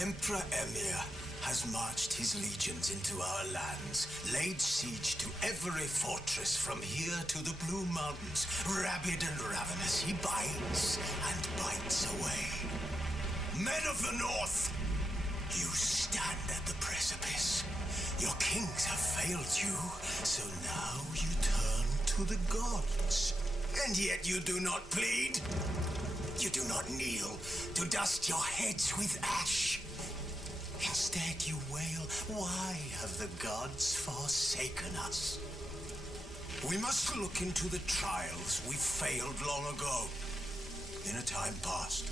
Emperor Emir has marched his legions into our lands, laid siege to every fortress from here to the Blue Mountains. Rabid and ravenous, he bites and bites away. Men of the North, you stand at the precipice. Your kings have failed you, so now you turn to the gods. And yet you do not plead. You do not kneel to dust your heads with ash. Instead you wail, why have the gods forsaken us? We must look into the trials we failed long ago. In a time past,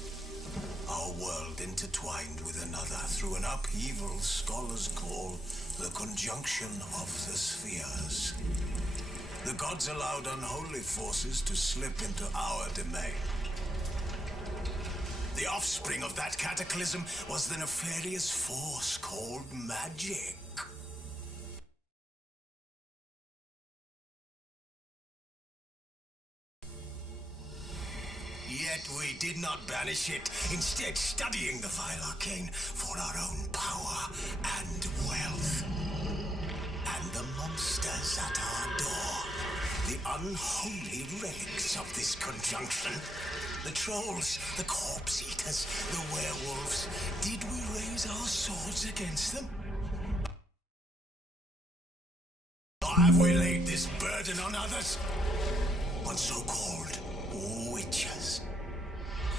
our world intertwined with another through an upheaval scholars call the conjunction of the spheres. The gods allowed unholy forces to slip into our domain. The offspring of that cataclysm was the nefarious force called magic. Yet we did not banish it, instead studying the vile arcane for our own power and wealth. And the monsters at our door, the unholy relics of this conjunction. The trolls, the corpse eaters, the werewolves. Did we raise our swords against them? Or have we laid this burden on others? On so-called witches.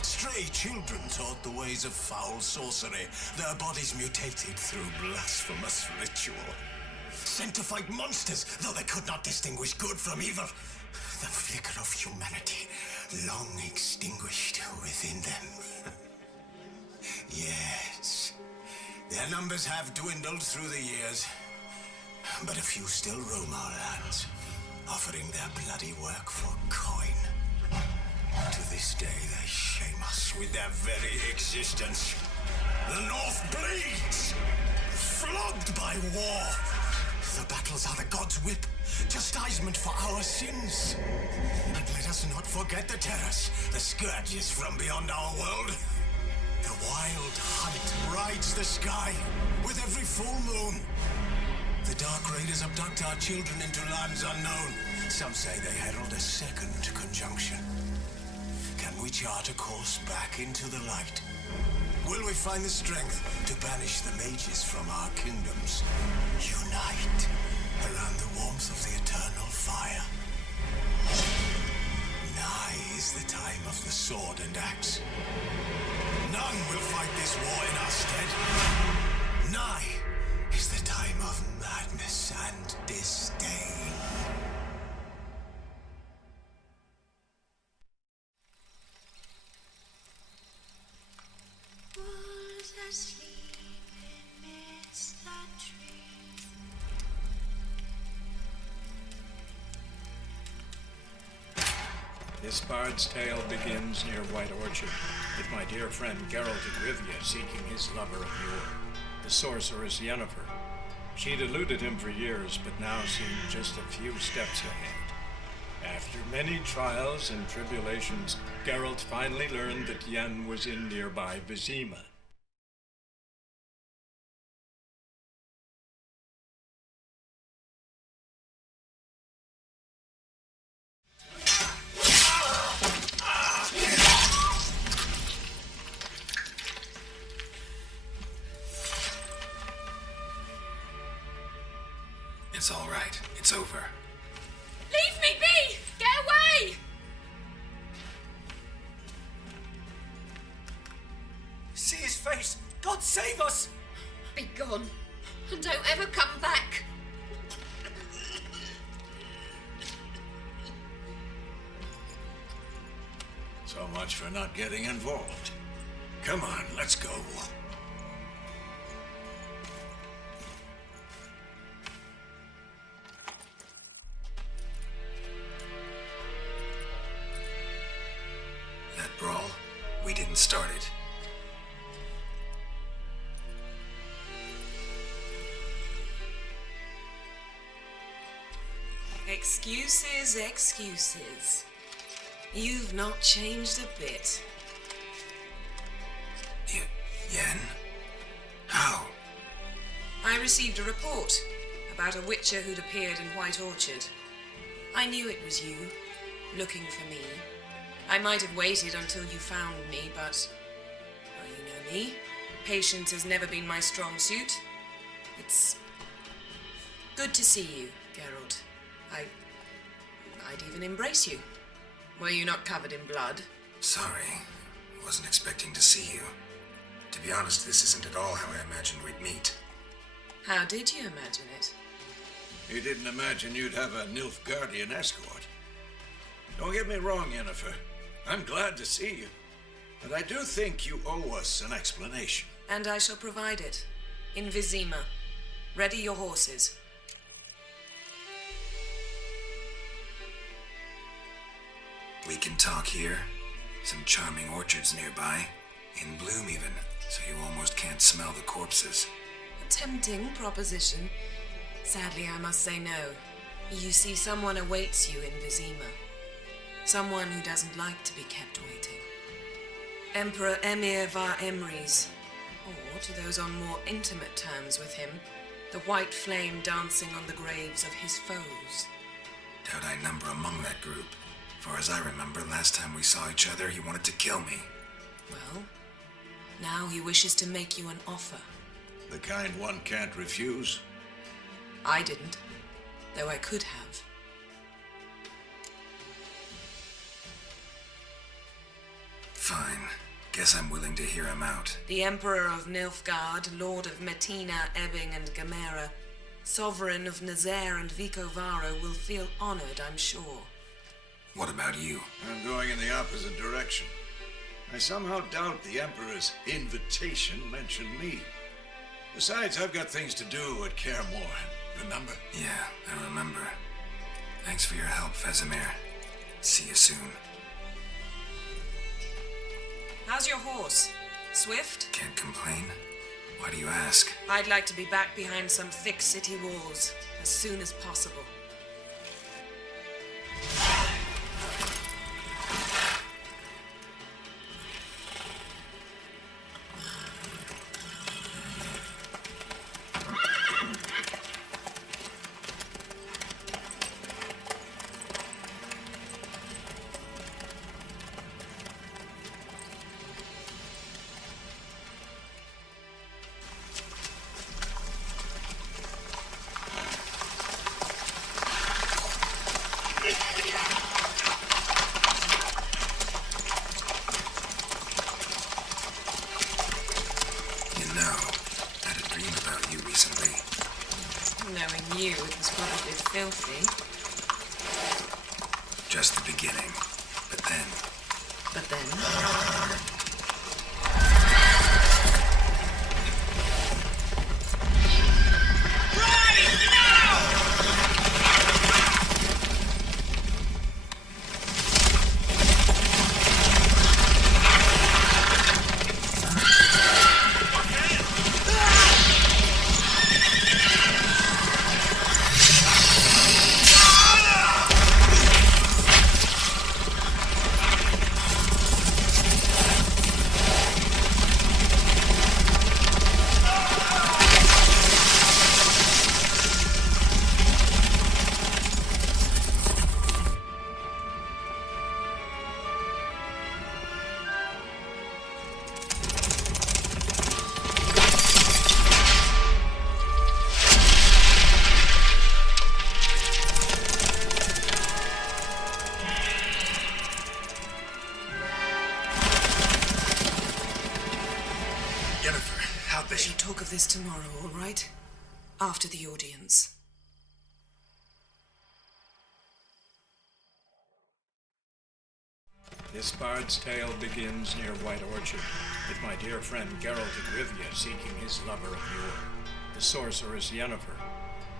Stray children taught the ways of foul sorcery, their bodies mutated through blasphemous ritual. Sent to fight monsters, though they could not distinguish good from evil. The flicker of humanity long extinguished within them. Yes, their numbers have dwindled through the years, but a few still roam our lands, offering their bloody work for coin. To this day, they shame us with their very existence. The North bleeds, flogged by war. The battles are the gods' whip, chastisement for our sins. And let us not forget the terrors, the scourges from beyond our world. The wild hunt rides the sky with every full moon. The dark raiders abduct our children into lands unknown. Some say they herald a second conjunction. Can we chart a course back into the light? Will we find the strength to banish the mages from our kingdoms? Unite around the warmth of the eternal fire. Nigh is the time of the sword and axe. None will fight this war in our stead. Nigh is the time of madness and disdain. Wolves asleep amidst the trees. This bard's tale begins near White Orchard, with my dear friend Geralt of Rivia seeking his lover of yore, the sorceress Yennefer. She'd eluded him for years, but now seemed just a few steps ahead. After many trials and tribulations, Geralt finally learned that Yen was in nearby Vizima. It's all right. It's over. Leave me be! Get away! See his face! God save us! Be gone, and don't ever come back. So much for not getting involved. Come on, let's go. That brawl, we didn't start it. Excuses, excuses. You've not changed a bit. Yen? received a report about a witcher who'd appeared in White Orchard. I knew it was you, looking for me. I might have waited until you found me, but... well, you know me. Patience has never been my strong suit. It's good to see you, Geralt. I'd even embrace you. Were you not covered in blood? Sorry. Wasn't expecting to see you. To be honest, this isn't at all how I imagined we'd meet. How did you imagine it? You didn't imagine you'd have a Nilfgaardian escort. Don't get me wrong, Yennefer. I'm glad to see you. But I do think you owe us an explanation. And I shall provide it. In Vizima. Ready your horses. We can talk here. Some charming orchards nearby. In bloom even, so you almost can't smell the corpses. A tempting proposition. Sadly, I must say no. You see, someone awaits you in Vizima. Someone who doesn't like to be kept waiting. Emperor Emir var Emrys. Or, to those on more intimate terms with him, the white flame dancing on the graves of his foes. Doubt I number among that group. For as I remember, last time we saw each other, he wanted to kill me. Well, now he wishes to make you an offer. The kind one can't refuse. I didn't, though I could have. Fine. Guess I'm willing to hear him out. The Emperor of Nilfgaard, Lord of Metina, Ebbing, and Gamera, Sovereign of Nazaire and Vicovaro, will feel honored, I'm sure. What about you? I'm going in the opposite direction. I somehow doubt the Emperor's invitation mentioned me. Besides, I've got things to do at Kaer Morhen, remember? Yeah, I remember. Thanks for your help, Vesemir. See you soon. How's your horse? Swift? Can't complain. Why do you ask? I'd like to be back behind some thick city walls as soon as possible. Knowing you, it was probably filthy. Just the beginning. But then... But then? How'd they? We shall talk of this tomorrow, all right? After the audience. This bard's tale begins near White Orchard, with my dear friend Geralt of Rivia seeking his lover of yore, the sorceress Yennefer.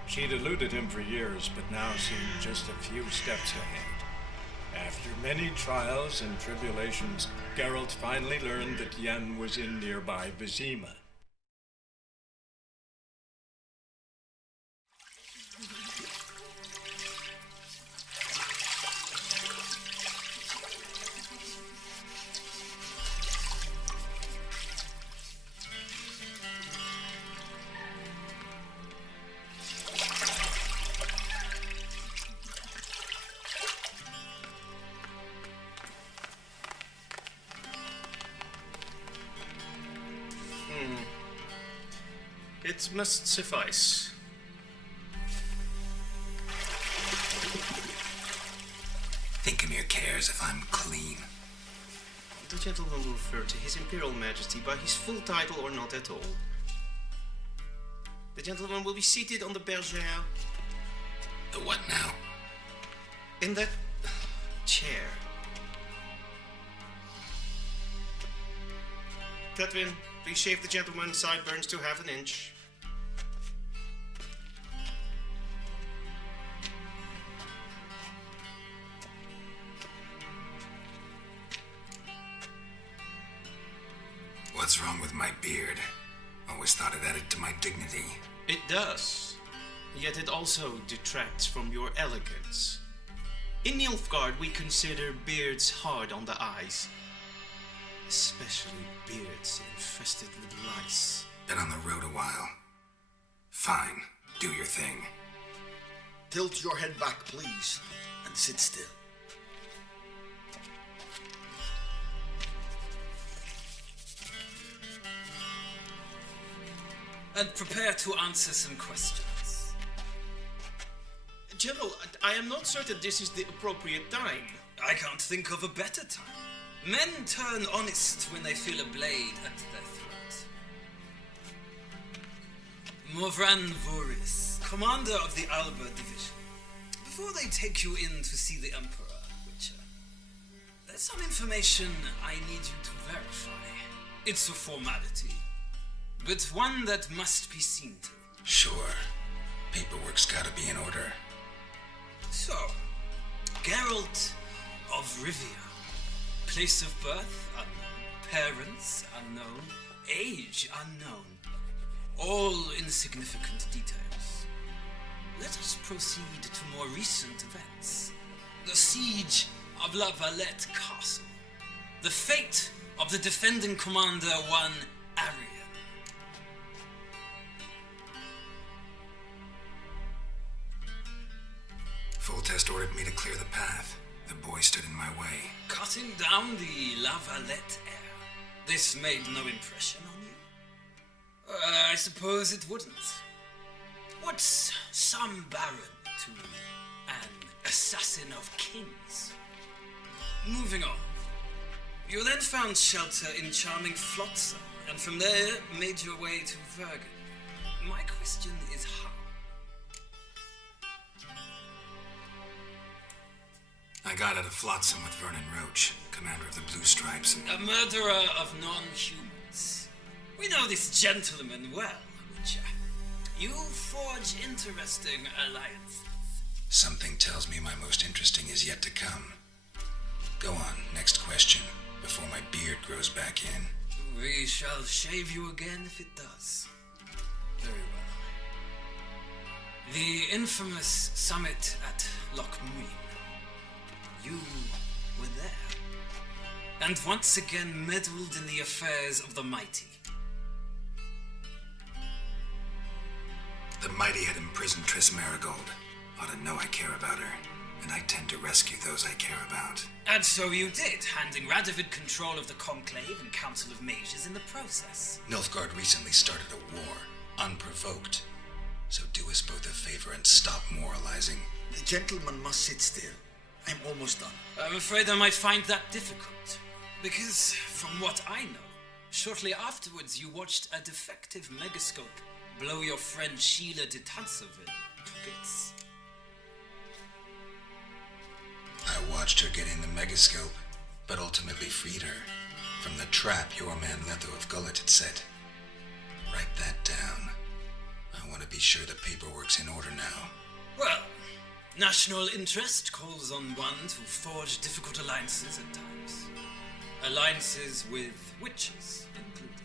She'd eluded him for years, but now seemed just a few steps ahead. After many trials and tribulations, Geralt finally learned that Yen was in nearby Vizima. It must suffice. Think Emir cares if I'm clean. The gentleman will refer to His Imperial Majesty by his full title or not at all. The gentleman will be seated on the bergère. The what now? In that chair. Catwin, please shave the gentleman's sideburns to half an inch. What's wrong with my beard? Always thought it added to my dignity. It does. Yet it also detracts from your elegance. In Nilfgaard, we consider beards hard on the eyes. Especially beards infested with lice. Been on the road a while. Fine, do your thing. Tilt your head back, please, and sit still. And prepare to answer some questions. General, I am not certain this is the appropriate time. I can't think of a better time. Men turn honest when they feel a blade at their throat. Morvran Voris, commander of the Alba Division. Before they take you in to see the Emperor, Witcher, there's some information I need you to verify. It's a formality, but one that must be seen to. Sure. Paperwork's gotta be in order. So, Geralt of Rivia. Place of birth unknown. Parents unknown. Age unknown. All insignificant details. Let us proceed to more recent events. The siege of La Valette Castle. The fate of the defending commander, one Arian. Full test ordered me to clear the path. The boy stood in my way. Cutting down the La Valette air. This made no impression on you? I suppose it wouldn't. What's some baron to an assassin of kings? Moving on. You then found shelter in charming Flotsam, and from there made your way to Vergen. My question is how? I got out of Flotsam with Vernon Roach, commander of the Blue Stripes, and A murderer of non-humans. We know this gentleman well, Witcher. You forge interesting alliances. something tells me my most interesting is yet to come. Go on, next question, before my beard grows back in. We shall shave you again if it does. Very well. The infamous summit at Loch Muin. You were there. And once again meddled in the affairs of the mighty. The mighty had imprisoned Triss Marigold. Ought to know I care about her, and I tend to rescue those I care about. And so you did, handing Radovid control of the Conclave and Council of Mages in the process. Nilfgaard recently started a war, unprovoked. So do us both a favor and stop moralizing. The gentleman must sit still. I'm almost done. I'm afraid I might find that difficult. Because, from what I know, shortly afterwards you watched a defective megascope blow your friend Sheila de Tanserville to bits. I watched her get in the megascope, but ultimately freed her from the trap your man Letho of Gullet had set. Write that down. I want to be sure the paperwork's in order now. Well, national interest calls on one to forge difficult alliances at times. Alliances with witches included.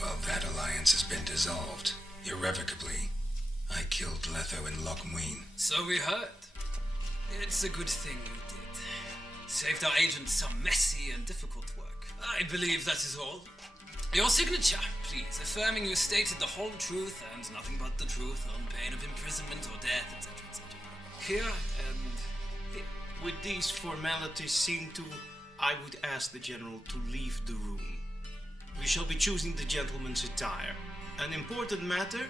Well, that alliance has been dissolved, irrevocably. I killed Letho in Loch Muin. So we heard. It's a good thing you did. Saved our agent some messy and difficult work. I believe that is all. Your signature, please, affirming you stated the whole truth and nothing but the truth on pain of imprisonment or death, etc., etc. Here and here. With these formalities seen to, I would ask the general to leave the room. We shall be choosing the gentleman's attire. An important matter,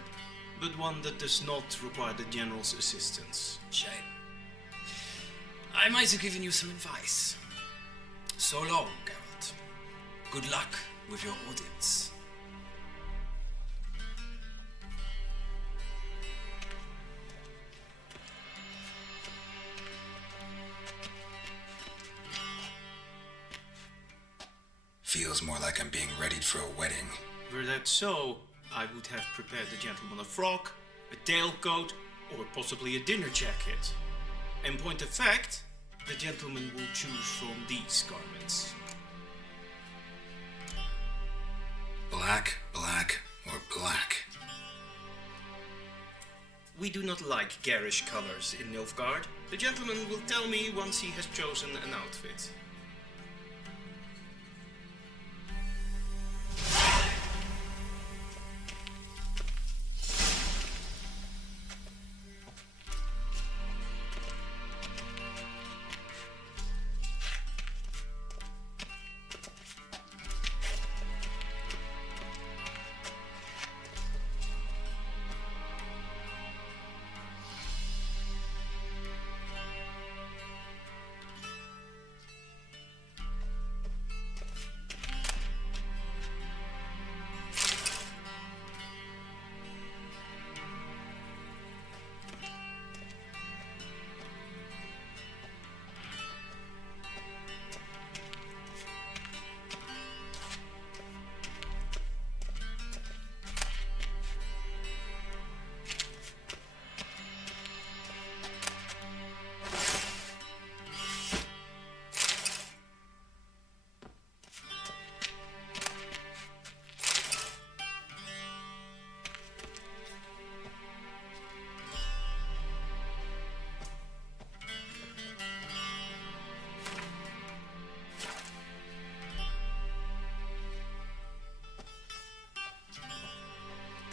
but one that does not require the General's assistance. Shame. I might have given you some advice. So long, Geralt. Good luck with your audience. Feels more like I'm being readied for a wedding. Were that so, I would have prepared the gentleman a frock, a tailcoat, or possibly a dinner jacket. In point of fact, the gentleman will choose from these garments. Black, black, or black? We do not like garish colors in Nilfgaard. The gentleman will tell me once he has chosen an outfit.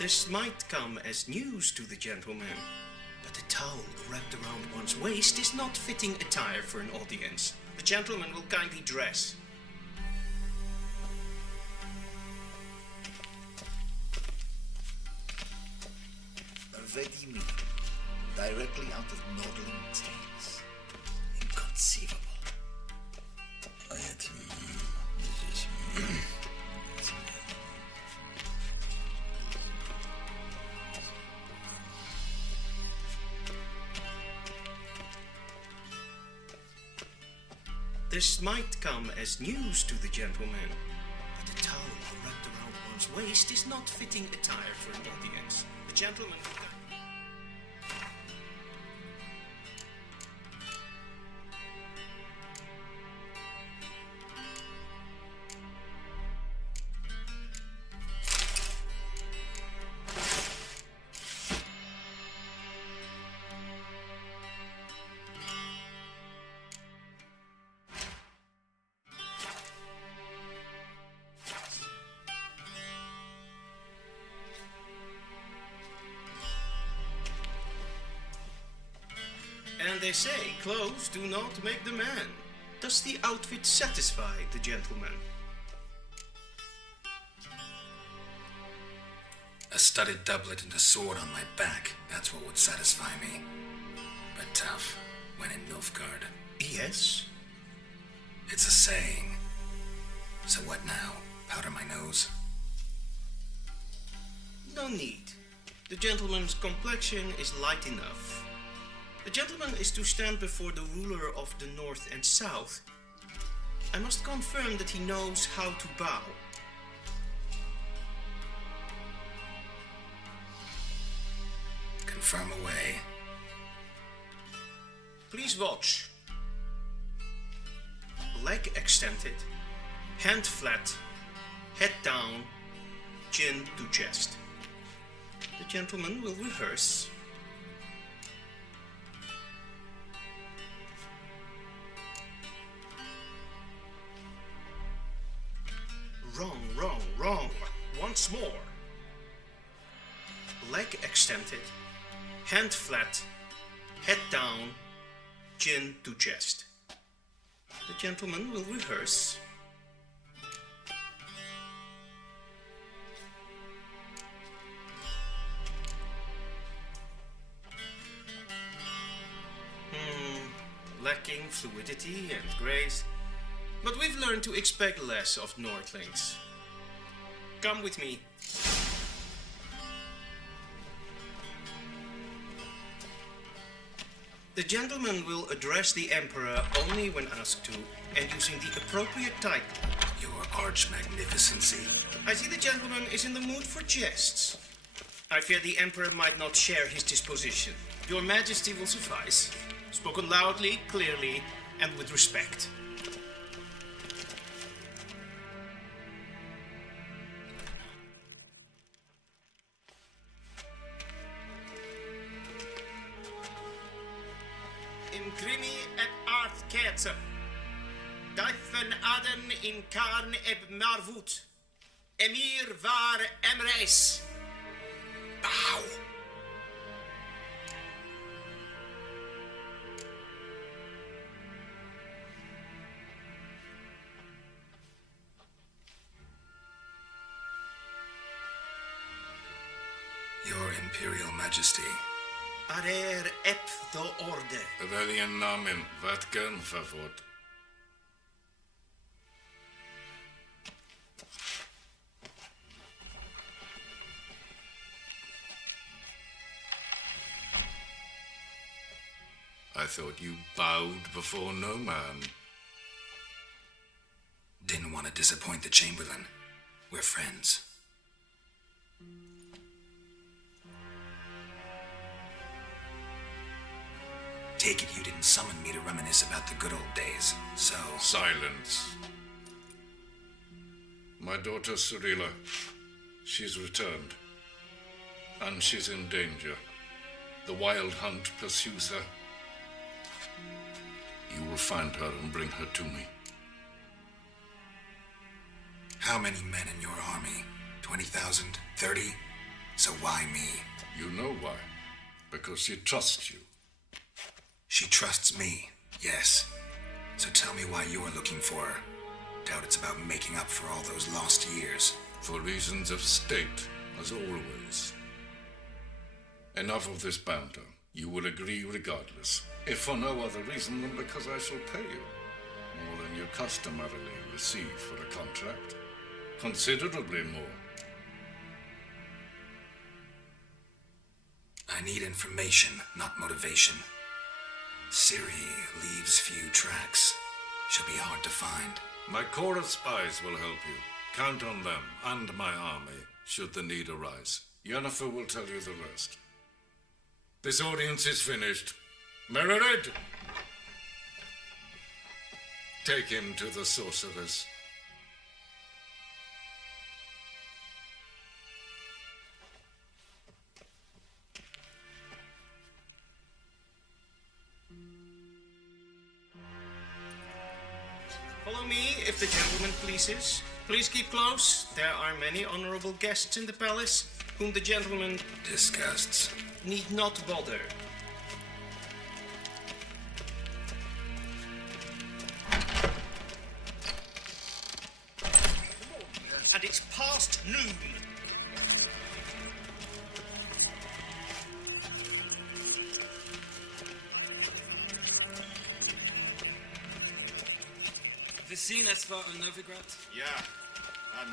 This might come as news to the gentleman, but a towel wrapped around one's waist is not fitting attire for an audience. The gentleman will kindly dress. Ready me, directly out of Nordling tales. Inconceivable. This might come as news to the gentleman, but a towel wrapped around one's waist is not fitting attire for an audience. The gentleman will And they say clothes do not make the man. Does the outfit satisfy the gentleman? A studded doublet and a sword on my back, that's what would satisfy me. But tough, when in Nilfgaard. Yes. It's a saying. So what now? Powder my nose? No need. The gentleman's complexion is light enough. The gentleman is to stand before the ruler of the North and South. I must confirm that he knows how to bow. Confirm away. Please watch. Leg extended, hand flat, head down, chin to chest. The gentleman will rehearse. Wrong, wrong, wrong. Once more. Leg extended, hand flat, head down, chin to chest. The gentleman will rehearse. lacking fluidity and grace. But we've learned to expect less of Nordlings. Come with me. The gentleman will address the Emperor only when asked to, and using the appropriate title. Your Arch-Magnificency. I see the gentleman is in the mood for jests. I fear the Emperor might not share his disposition. Your Majesty will suffice. Spoken loudly, clearly, and with respect. Imprimi et art kerze. Duiven aden in karn eb marvut. Emir var emreis. Bow. Your Imperial Majesty. Arer ep do orde. Welchen Namen? Wat gern verwort? I thought you bowed before no man. Didn't want to disappoint the Chamberlain. We're friends. Take it you didn't summon me to reminisce about the good old days, so... Silence. My daughter Cyrilla, she's returned. And she's in danger. The Wild Hunt pursues her. You will find her and bring her to me. How many men in your army? 20,000? 30? So why me? You know why. Because she trusts you. She trusts me, yes. So tell me why you're looking for her. Doubt it's about making up for all those lost years. For reasons of state, as always. Enough of this banter. You will agree regardless. If for no other reason than because I shall pay you. More than you customarily receive for a contract. Considerably more. I need information, not motivation. Ciri leaves few tracks. She'll be hard to find. My corps of spies will help you. Count on them and my army, should the need arise. Yennefer will tell you the rest. This audience is finished. Mererid! Take him to the sorceress. Follow me, if the gentleman pleases. Please keep close. There are many honorable guests in the palace, whom the gentleman Disgusts. need not bother. And it's past noon. We zien es war in Novigrad. Ja,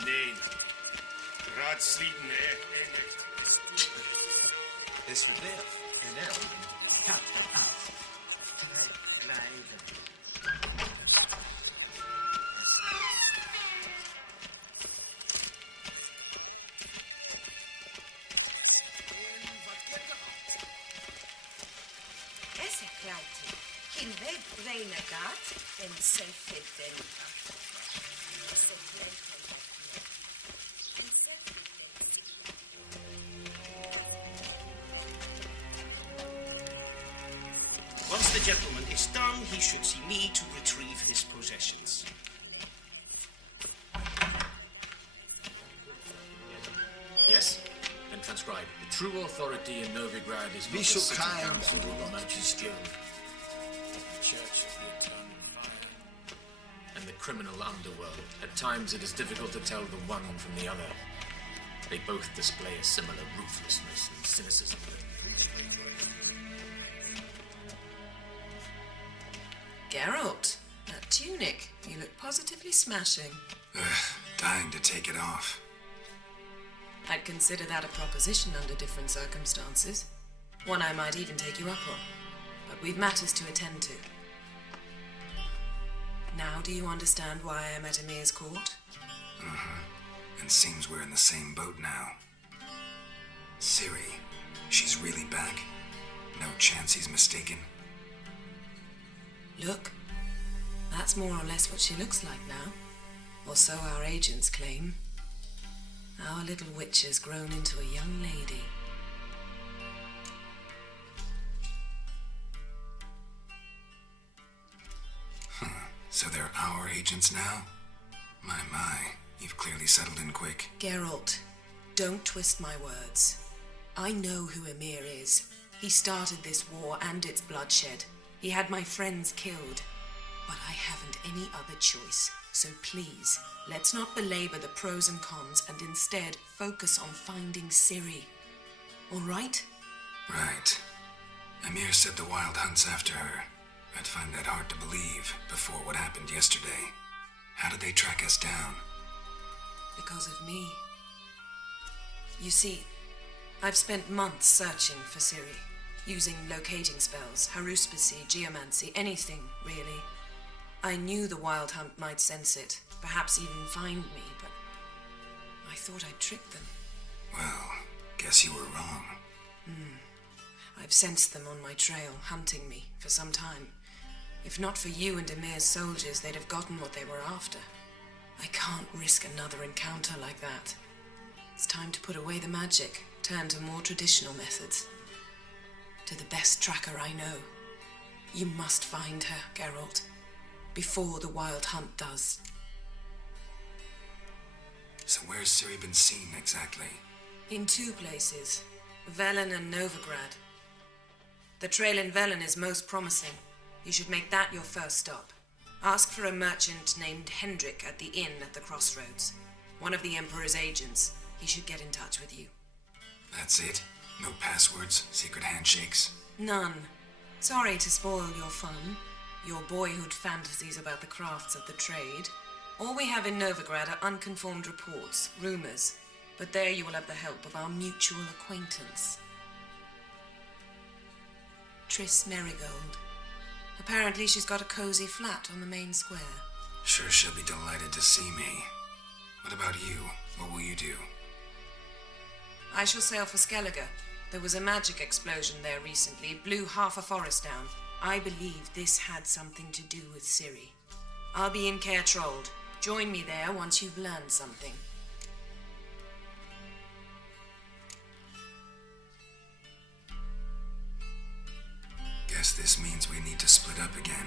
nee. Raadsleden, Is verderf in elk kafta af. Blijven. Esse kleintje, geen weg renegaat en safe denken. Once the gentleman is done, he should see me to retrieve his possessions. Yes? Then transcribe. The true authority in Novigrad is Be not so the city kind, council or Lord. the magisterium. The church of the eternal fire. And the criminal underworld. At times it is difficult to tell the one from the other. They both display a similar ruthlessness and cynicism. Geralt, that tunic. You look positively smashing. Dying to take it off. I'd consider that a proposition under different circumstances. One I might even take you up on. But we've matters to attend to. Now do you understand why I'm at Emir's court? And seems we're in the same boat now. Ciri, she's really back. No chance he's mistaken. Look, that's more or less what she looks like now. Or so our agents claim. Our little witch has grown into a young lady. So they're our agents now? My, you've clearly settled in quick. Geralt, don't twist my words. I know who Emir is. He started this war and its bloodshed. He had my friends killed. But I haven't any other choice. So please, let's not belabor the pros and cons and instead focus on finding Ciri. All right? Right. Emir said the Wild hunt's after her. I'd find that hard to believe before what happened yesterday. How did they track us down? Because of me. You see, I've spent months searching for Ciri, using locating spells, haruspicy, geomancy, anything, really. I knew the Wild Hunt might sense it, perhaps even find me, but I thought I'd trick them. Well, guess you were wrong. I've sensed them on my trail, hunting me, for some time. If not for you and Emir's soldiers, they'd have gotten what they were after. I can't risk another encounter like that. It's time to put away the magic, turn to more traditional methods. To the best tracker I know. You must find her, Geralt, before the Wild Hunt does. So where's Ciri been seen exactly? In 2 places, Velen and Novigrad. The trail in Velen is most promising. You should make that your first stop. Ask for a merchant named Hendrik at the inn at the crossroads. One of the Emperor's agents. He should get in touch with you. That's it? No passwords, secret handshakes? None. Sorry to spoil your fun, your boyhood fantasies about the crafts of the trade. All we have in Novigrad are unconfirmed reports, rumors. But there you will have the help of our mutual acquaintance. Triss Merigold. Apparently she's got a cozy flat on the main square. Sure she'll be delighted to see me. What about you? What will you do? I shall sail for Skellige. There was a magic explosion there recently, blew half a forest down. I believe this had something to do with Ciri. I'll be in Caer Trold. Join me there once you've learned something. Guess this means we need to split up again.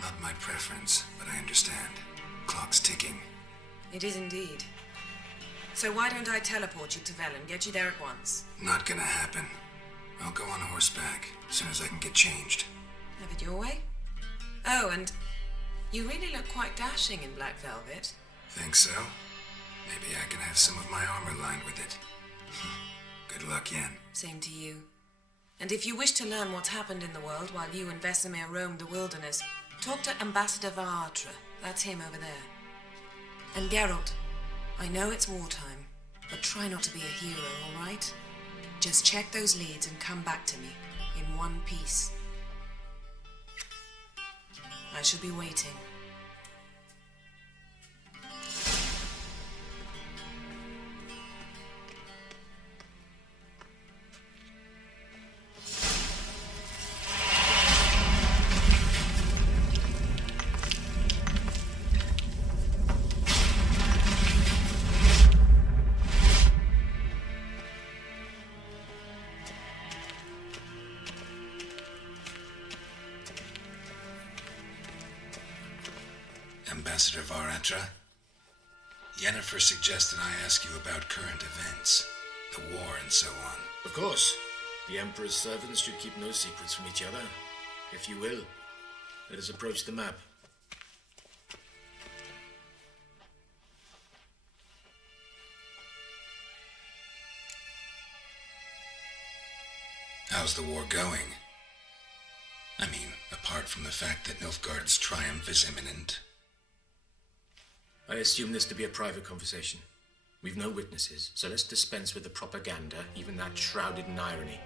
Not my preference, but I understand. Clock's ticking. It is indeed. So why don't I teleport you to Velen, get you there at once? Not gonna happen. I'll go on horseback as soon as I can get changed. Have it your way? Oh, and you really look quite dashing in black velvet. Think so? Maybe I can have some of my armor lined with it. Good luck, Yen. Same to you. And if you wish to learn what's happened in the world while you and Vesemir roamed the wilderness, talk to Ambassador Varatra. That's him over there. And Geralt, I know it's wartime, but try not to be a hero, all right? Just check those leads and come back to me, in one piece. I shall be waiting. Ambassador Varatra, Yennefer suggested I ask you about current events, the war and so on. Of course. The Emperor's servants should keep no secrets from each other. If you will, let us approach the map. How's the war going? I mean, apart apart from the fact that Nilfgaard's triumph is imminent? I assume this to be a private conversation. We've no witnesses, so let's dispense with the propaganda, even that shrouded in irony.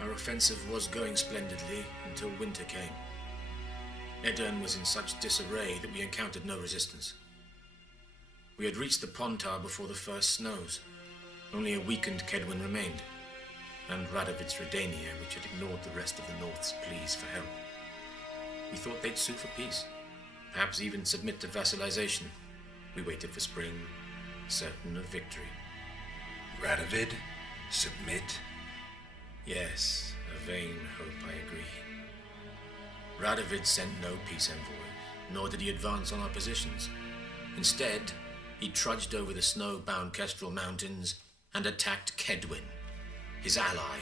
Our offensive was going splendidly until winter came. Edirn was in such disarray that we encountered no resistance. We had reached the Pontar before the first snows. Only a weakened Kedwin remained, and Radovid's Redania, which had ignored the rest of the North's pleas for help. We thought they'd sue for peace, perhaps even submit to vassalization. We waited for spring, certain of victory. Radovid? Submit? Yes, a vain hope, I agree. Radovid sent no peace envoys, nor did he advance on our positions. Instead, he trudged over the snow-bound Kestrel Mountains and attacked Kedwin, his ally.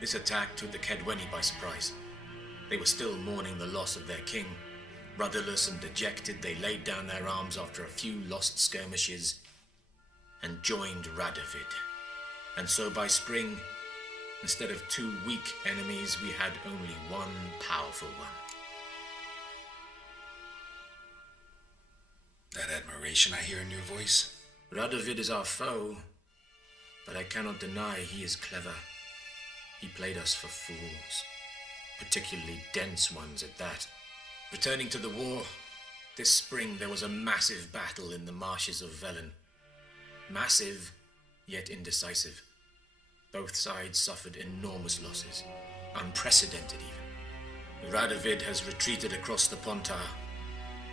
This attack took the Kedweni by surprise. They were still mourning the loss of their king. Rudderless and dejected, they laid down their arms after a few lost skirmishes and joined Radovid. And so by spring, instead of 2 weak enemies, we had only one powerful one. That admiration I hear in your voice? Radovid is our foe, but I cannot deny he is clever. He played us for fools, particularly dense ones at that. Returning to the war, this spring there was a massive battle in the marshes of Velen. Massive, yet indecisive. Both sides suffered enormous losses, unprecedented even. Radovid has retreated across the Pontar.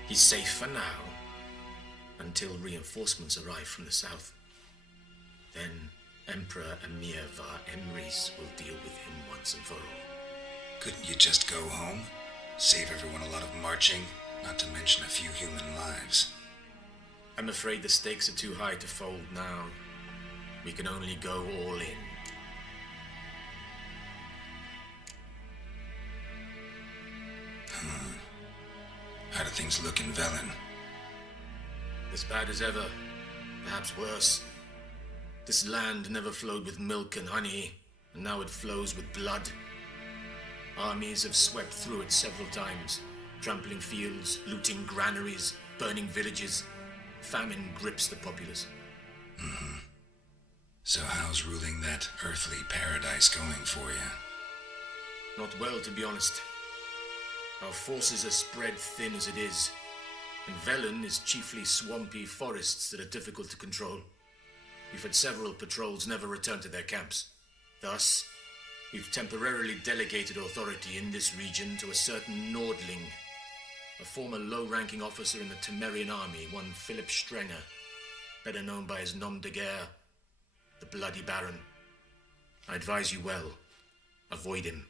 He's safe for now, until reinforcements arrive from the south. Then Emperor Emir var Emrys will deal with him once and for all. Couldn't you just go home? Save everyone a lot of marching, not to mention a few human lives. I'm afraid the stakes are too high to fold now. We can only go all in. How do things look in Velen? As bad as ever, perhaps worse. This land never flowed with milk and honey, and now it flows with blood. Armies have swept through it several times, trampling fields, looting granaries, burning villages. Famine grips the populace. So how's ruling that earthly paradise going for you? Not well, to be honest. Our forces are spread thin as it is, and Velen is chiefly swampy forests that are difficult to control. We've had several patrols never return to their camps. Thus, we've temporarily delegated authority in this region to a certain Nordling, a former low-ranking officer in the Temerian army, one Philip Strenger, better known by his nom de guerre, the Bloody Baron. I advise you well. Avoid him.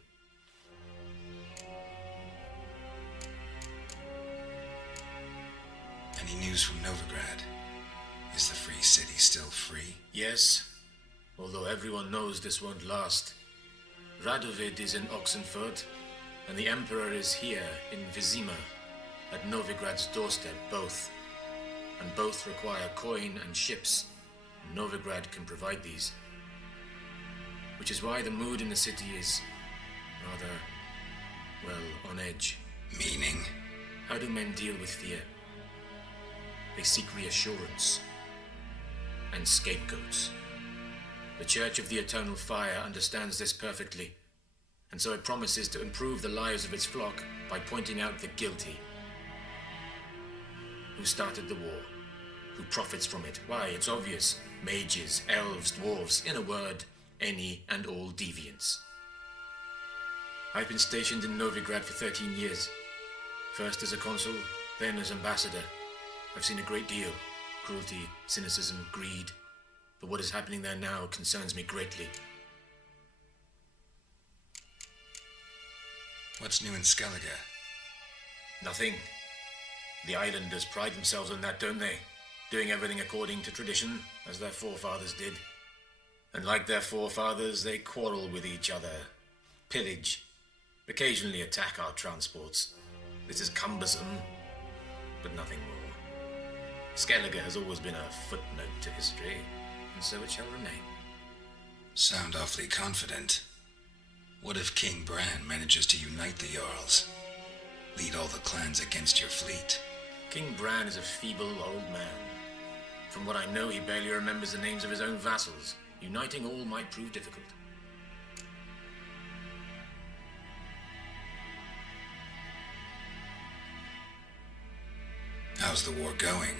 Any news from Novigrad? Is the free city still free? Yes, although everyone knows this won't last. Radovid is in Oxenfurt, and the Emperor is here in Vizima, at Novigrad's doorstep, both. And both require coin and ships. Novigrad can provide these. Which is why the mood in the city is rather, well, on edge. Meaning? How do men deal with fear? They seek reassurance and scapegoats. The Church of the Eternal Fire understands this perfectly, and so it promises to improve the lives of its flock by pointing out the guilty. Who started the war? Who profits from it? Why, it's obvious. Mages, elves, dwarves, in a word, any and all deviants. I've been stationed in Novigrad for 13 years. First as a consul, then as ambassador. I've seen a great deal. Cruelty, cynicism, greed. But what is happening there now concerns me greatly. What's new in Skellige? Nothing. The islanders pride themselves on that, don't they? Doing everything according to tradition, as their forefathers did. And like their forefathers, they quarrel with each other, pillage, occasionally attack our transports. This is cumbersome, but nothing more. Skellige has always been a footnote to history, and so it shall remain. Sound awfully confident. What if King Bran manages to unite the Jarls? Lead all the clans against your fleet? King Bran is a feeble old man. From what I know, he barely remembers the names of his own vassals. Uniting all might prove difficult. How's the war going?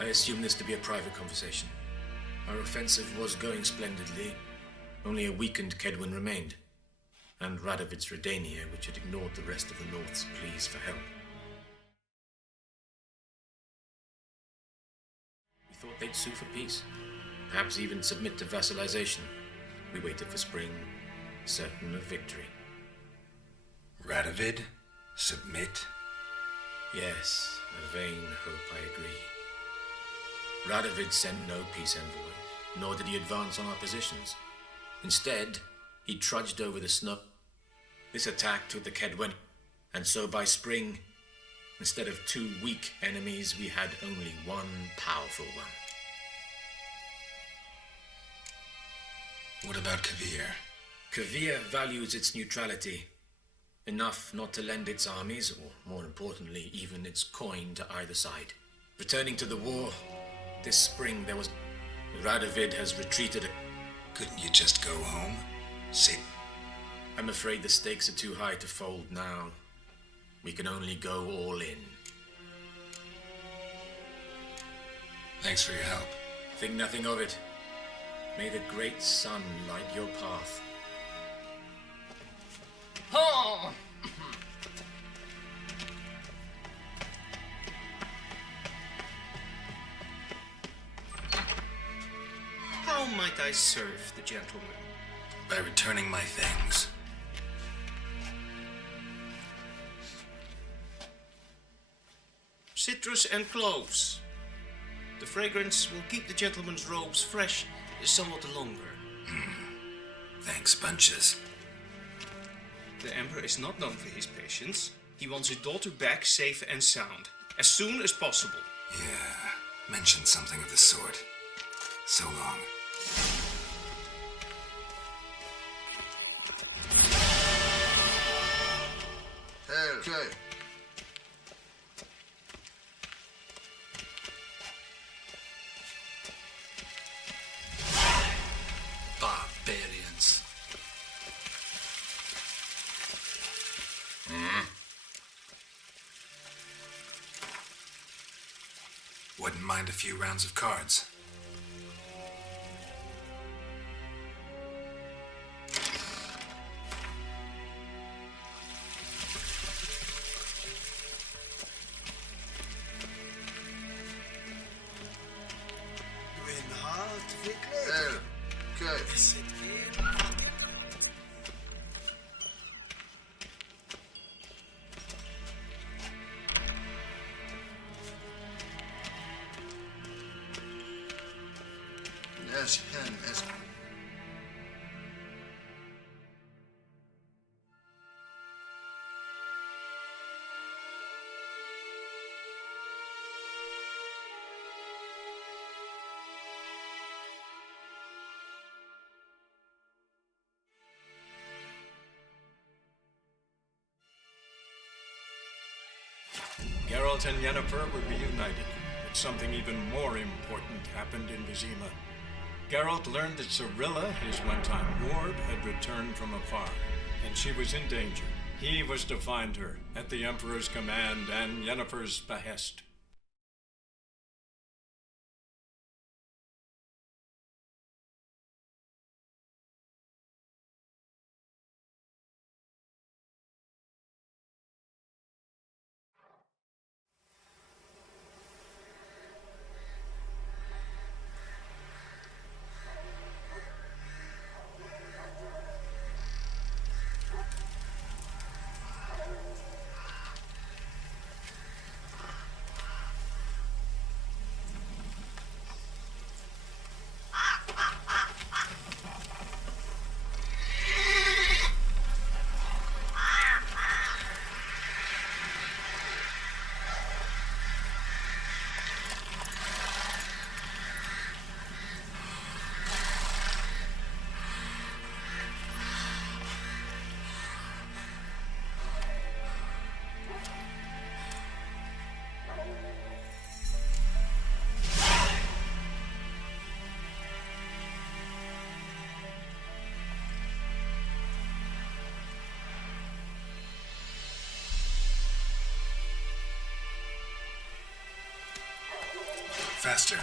I assume this to be a private conversation. Our offensive was going splendidly. Only a weakened Kedwin remained. And Radovid's Redania, which had ignored the rest of the North's pleas for help. We thought they'd sue for peace. Perhaps even submit to vassalization. We waited for spring, certain of victory. Radovid? Submit? Yes, a vain hope, I agree. Radovid sent no peace envoys, nor did he advance on our positions. Instead, he trudged over the snow. This attack took the Kedwen, and so by spring, instead of 2 weak enemies, we had only 1 powerful one. What about Kavir? Kavir values its neutrality, enough not to lend its armies, or more importantly, even its coin to either side. Returning to the war, this spring there was... Radovid has retreated. Couldn't you just go home? Sit. I'm afraid the stakes are too high to fold now. We can only go all in. Thanks for your help. Think nothing of it. May the great sun light your path. Oh! How might I serve the gentleman? By returning my things. Citrus and cloves. The fragrance will keep the gentleman's robes fresh somewhat longer. Thanks, bunches. The Emperor is not known for his patience. He wants his daughter back safe and sound, as soon as possible. Yeah, mentioned something of the sort. So long. Okay. Barbarians. Wouldn't mind a few rounds of cards. Geralt and Yennefer were reunited, but something even more important happened in Vizima. Geralt learned that Cirilla, his one-time ward, had returned from afar, and she was in danger. He was to find her, at the Emperor's command and Yennefer's behest. Faster.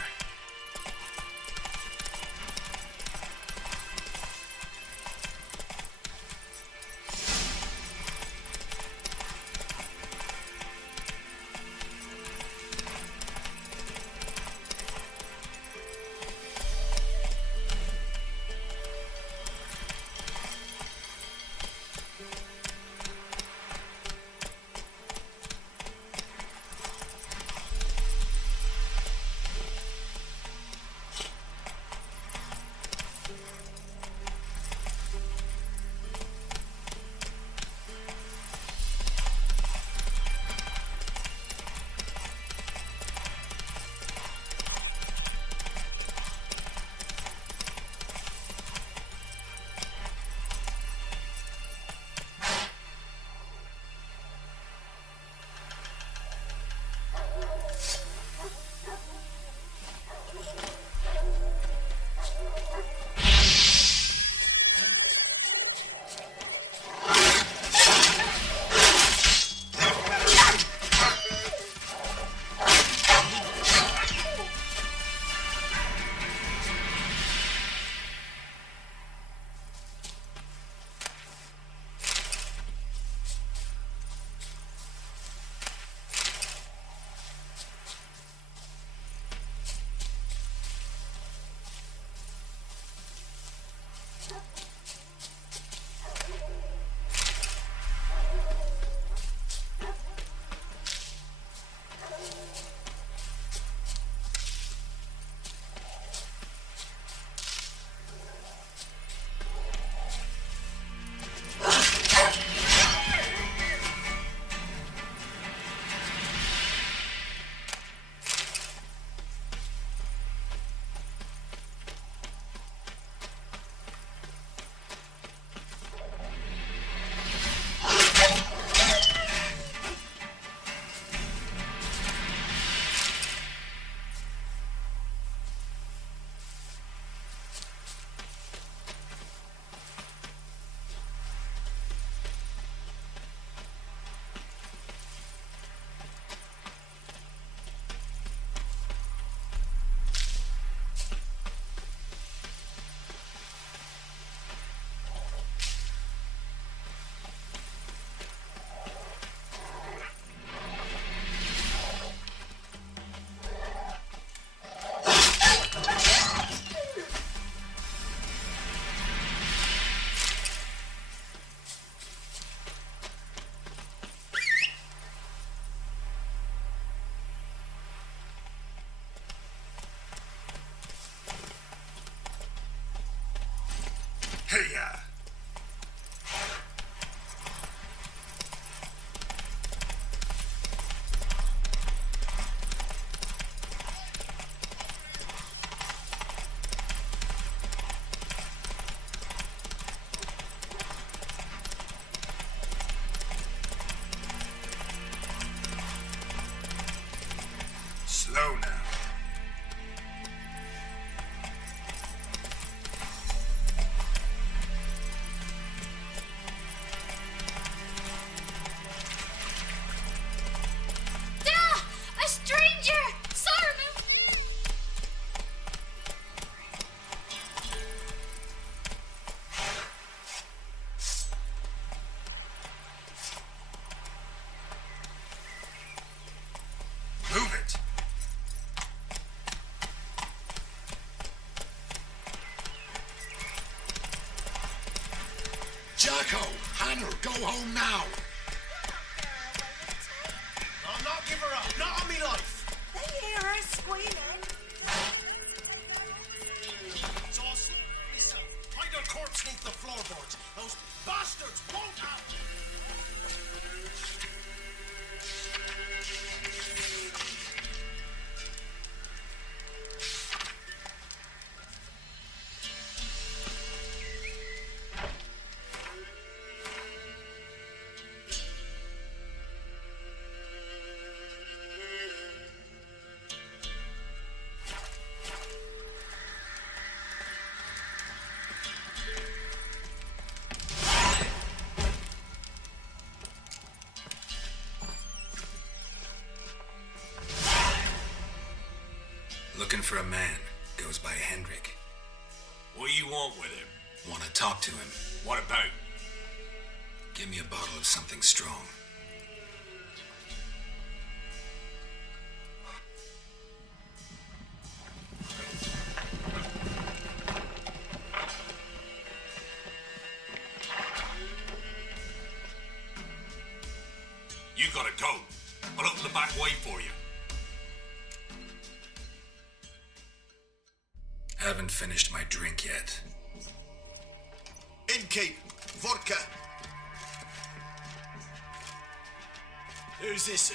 Hey-ya! Slow now. A stranger! Sorry! Move it. Jacko, Hannah, go home now. I'll not give her up. Not on me life. They hear her screaming. So I'll sleep myself. Hide her corpse beneath the floorboards. Those bastards won't have. for a man. Goes by Hendrik. What do you want with him? Want to talk to him. What about? Give me a bottle of something strong. You gotta go. I'll open the back way for you. Haven't finished my drink yet. Innkeep, vodka. Who's this?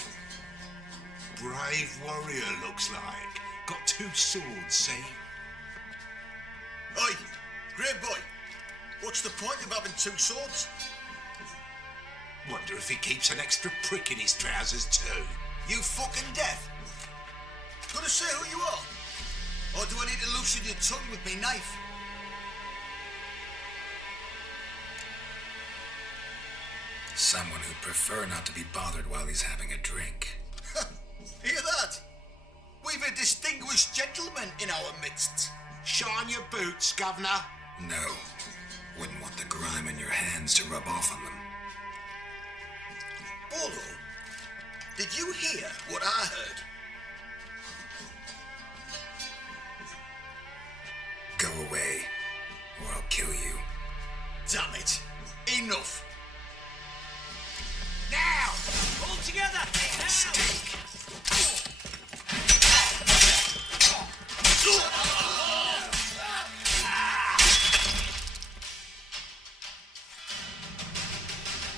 Brave warrior, looks like. Got 2 swords, see? Oi, great boy. What's the point of having 2 swords? Wonder if he keeps an extra prick in his trousers, too. You fucking deaf. Gonna say who you are? Or do I need to loosen your tongue with me knife? Someone who'd prefer not to be bothered while he's having a drink. Hear that? We've a distinguished gentleman in our midst. Shine your boots, governor. No. Wouldn't want the grime in your hands to rub off on them. Bolo, did you hear what I heard? Go away, or I'll kill you. Damn it. Enough. Now! All together! Steak.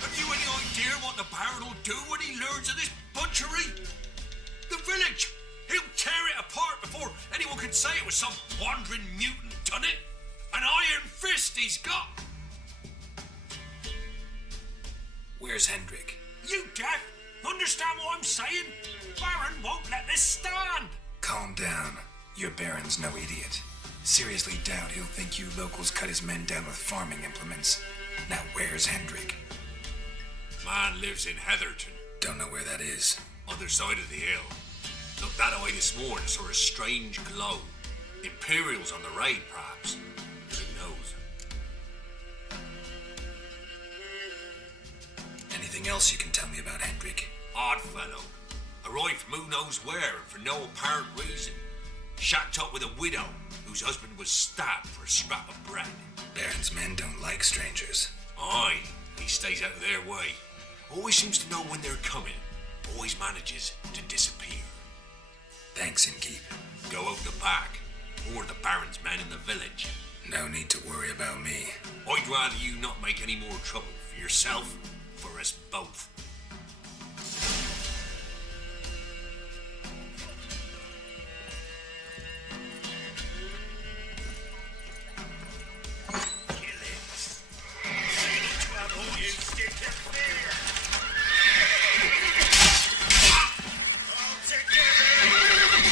Have you any idea what the Baron will do when he learns of this butchery? The village! He'll tear it apart before anyone can say it was some wandering mutant done it. An iron fist he's got. Where's Hendrik? You deaf? Understand what I'm saying? Baron won't let this stand. Calm down. Your Baron's no idiot. Seriously doubt he'll think you locals cut his men down with farming implements. Now where's Hendrik? Man lives in Heatherton. Don't know where that is. Other side of the hill. Looked that way this morning, saw a strange glow. Imperials on the raid, perhaps. Who knows? Anything else you can tell me about Hendrik? Odd fellow. Arrived from who knows where and for no apparent reason. Shacked up with a widow whose husband was stabbed for a scrap of bread. Baron's men don't like strangers. Aye, he stays out of their way. Always seems to know when they're coming. Always manages to disappear. Thanks, Innkeep. Go out the back. Or the Baron's men in the village. No need to worry about me. I'd rather you not make any more trouble for yourself, for us both. Killings. Trouble, you stick of fear. All together.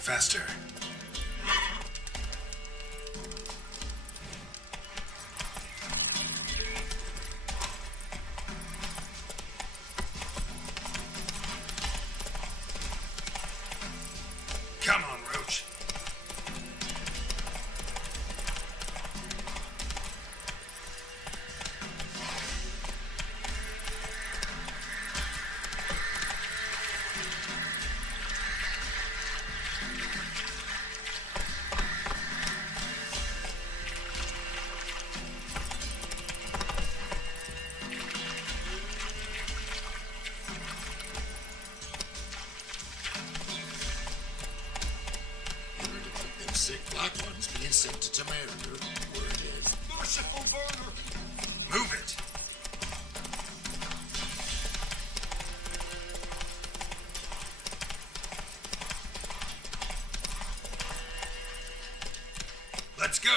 Faster. Come on, Roach. one's being sent to America. Word is. Merciful burner! Move it! Let's go.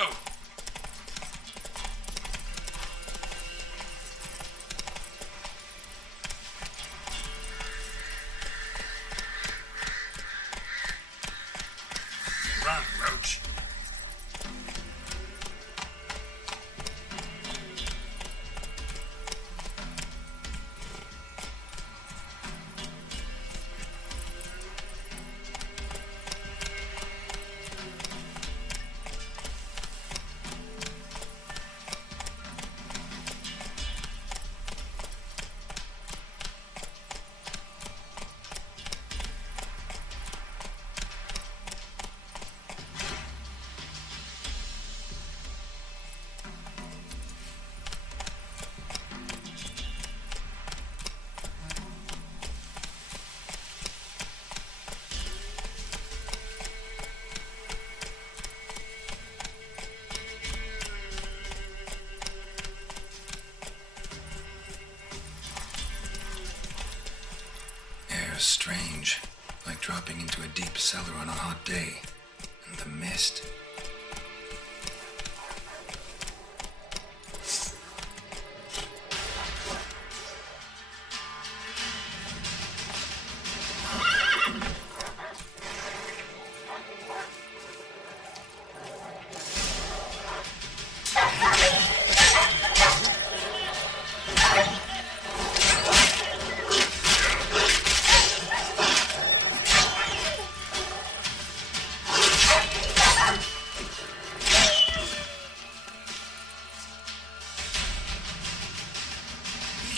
Run, Roach. Air's strange, like dropping into a deep cellar on a hot day. And the mist.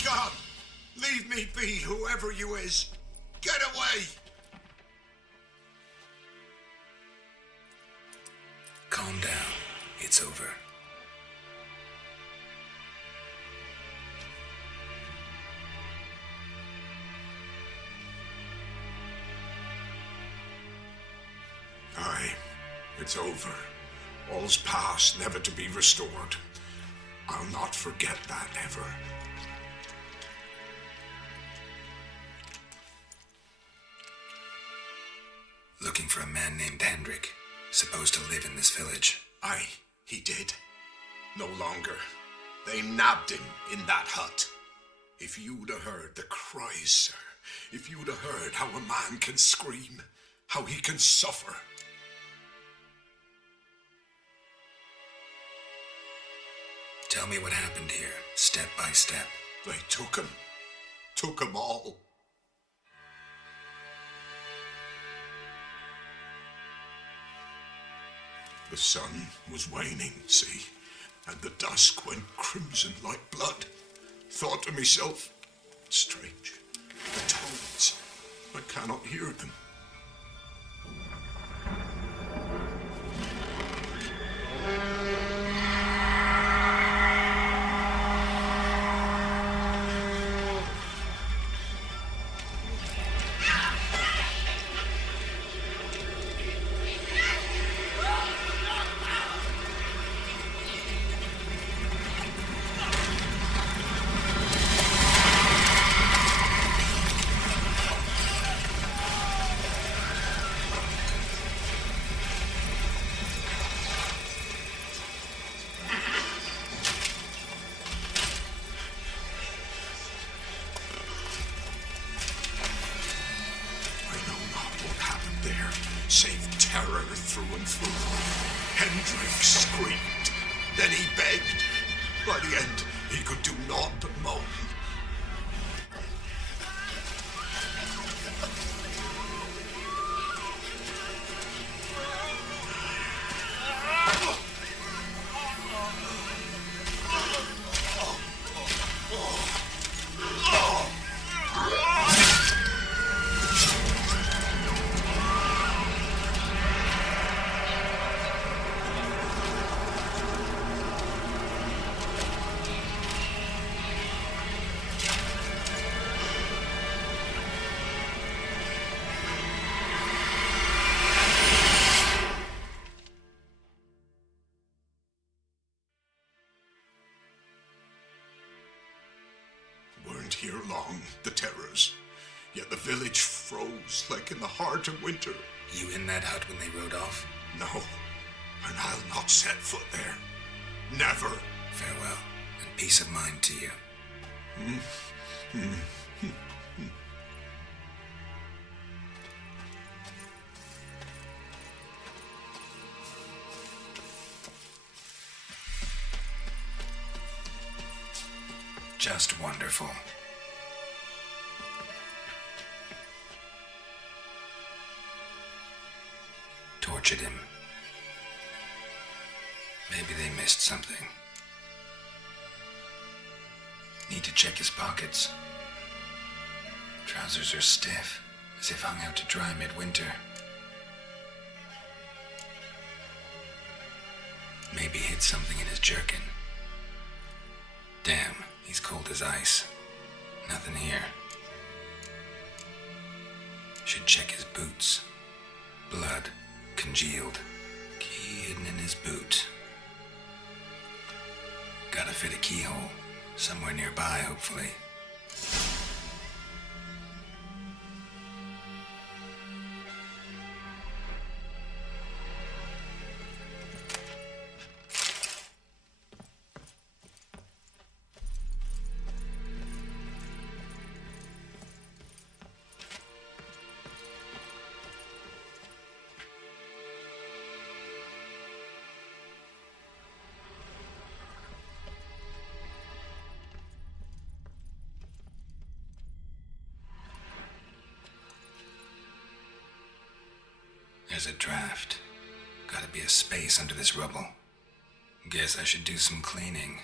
God, leave me be, whoever you is. Get away! Calm down. It's over. Aye, it's over. All's past, never to be restored. I'll not forget that ever. Looking for a man named Hendrik, supposed to live in this village. Aye, he did. No longer. They nabbed him in that hut. If you'd have heard the cries, sir, if you'd have heard how a man can scream, how he can suffer. Tell me what happened here, step by step. They took him all. The sun was waning, see, and the dusk went crimson like blood. Thought to myself, strange, the tones, I cannot hear them. Save terror through and through. Hendrik screamed. Then he begged. By the end, he could do naught but moan. here long, the terrors. Yet the village froze like in the heart of winter. You in that hut when they rode off? No, and I'll not set foot there. Never. Farewell, and peace of mind to you. Just wonderful. Tortured him. Maybe they missed something. Need to check his pockets. Trousers are stiff, as if hung out to dry midwinter. Maybe hid something in his jerkin. Damn, he's cold as ice. Nothing here. Should check his boots. Blood, congealed. Key hidden in his boot. Gotta fit a keyhole. Somewhere nearby, hopefully. There's a draft. Gotta be a space under this rubble. Guess I should do some cleaning.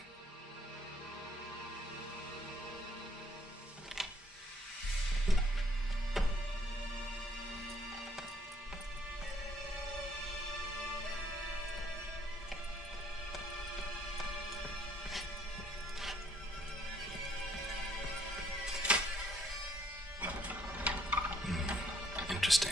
Interesting.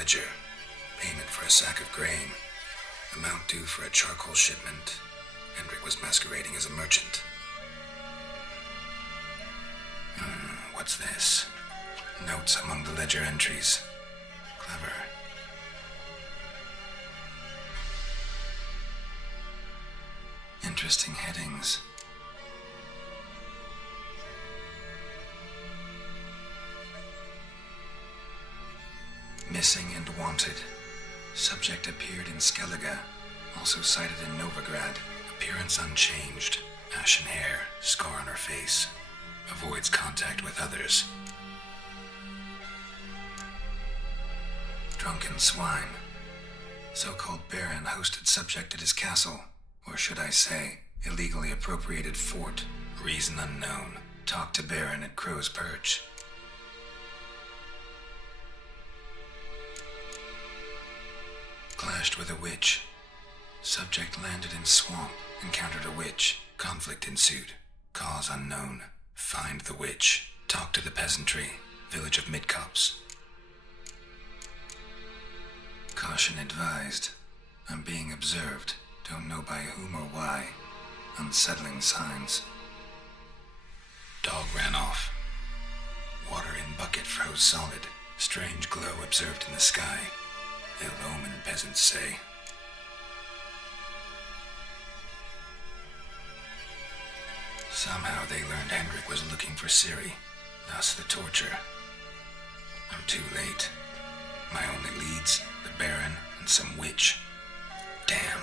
ledger. Payment for a sack of grain. Amount due for a charcoal shipment. Hendrik was masquerading as a merchant. What's this? Notes among the ledger entries. Clever. Interesting headings. Missing and wanted. Subject appeared in Skellige. Also sighted in Novigrad. Appearance unchanged. Ashen hair. Scar on her face. Avoids contact with others. Drunken swine. So-called baron hosted subject at his castle. Or should I say, illegally appropriated fort. Reason unknown. Talked to baron at Crow's Perch. Clashed with a witch. Subject landed in swamp. Encountered a witch. Conflict ensued. Cause unknown. Find the witch. Talk to the peasantry. Village of Midcops. Caution advised. I'm being observed. Don't know by whom or why. Unsettling signs. Dog ran off. Water in bucket froze solid. Strange glow observed in the sky. Ill omen, peasants say. Somehow they learned Hendrik was looking for Ciri, thus the torture. I'm too late. My only leads, the Baron and some witch. Damn.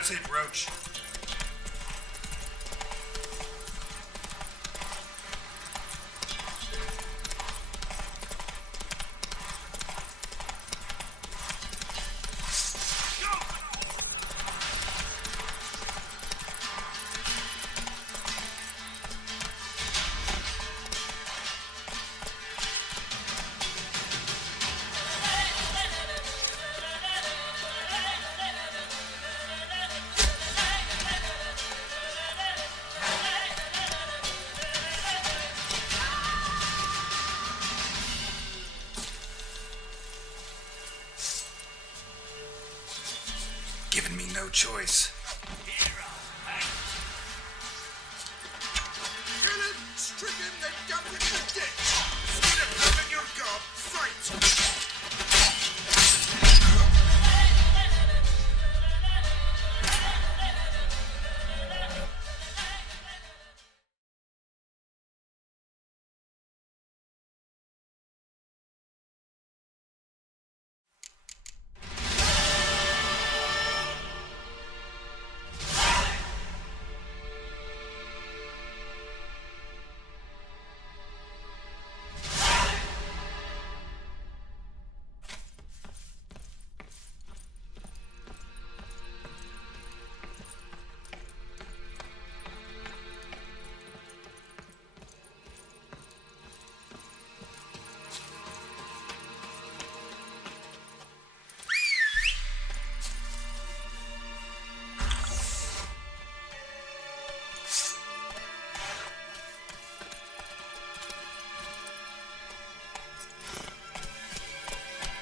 That's it, Roach. Giving me no choice. Villain stricken, then dumped in the ditch. Spit a plug in your gob. Fight!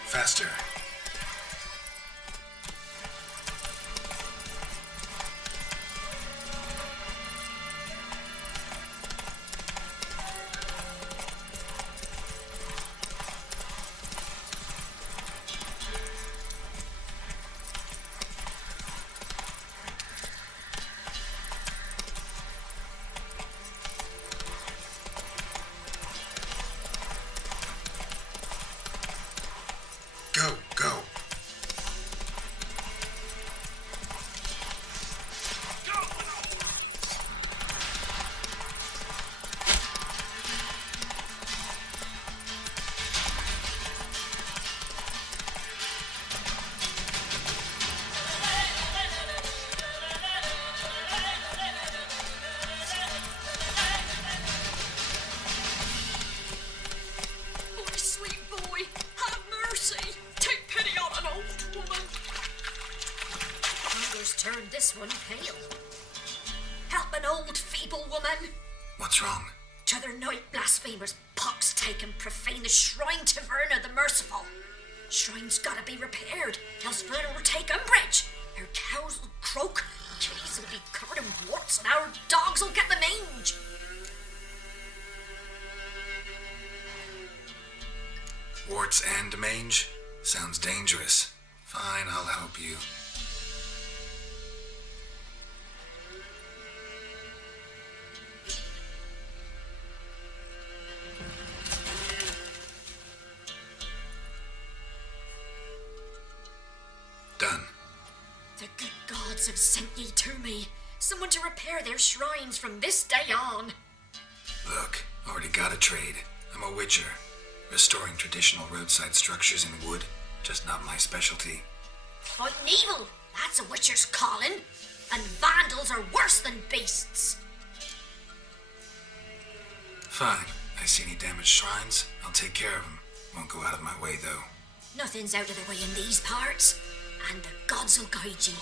Faster. Go, go. My sweet boy, have mercy. Take pity on an old woman. Hunger's turned this one pale. Help an old feeble woman. What's wrong? T'other night blasphemers pox take and profane the shrine to Verna the Merciful. Shrine's gotta be repaired, else Verna will take umbrage. Our cows will croak, kitties will be covered in warts, and our dogs will get the mange. Warts and mange? Sounds dangerous. Fine, I'll help you. Done. The good gods have sent ye to me. Someone to repair their shrines from this day on. Look, already got a trade. I'm a witcher. Restoring traditional roadside structures in wood, just not my specialty. Fighting evil, that's a witcher's calling. And vandals are worse than beasts. Fine. I see any damaged shrines, I'll take care of them. Won't go out of my way, though. Nothing's out of the way in these parts. And the gods will guide ye.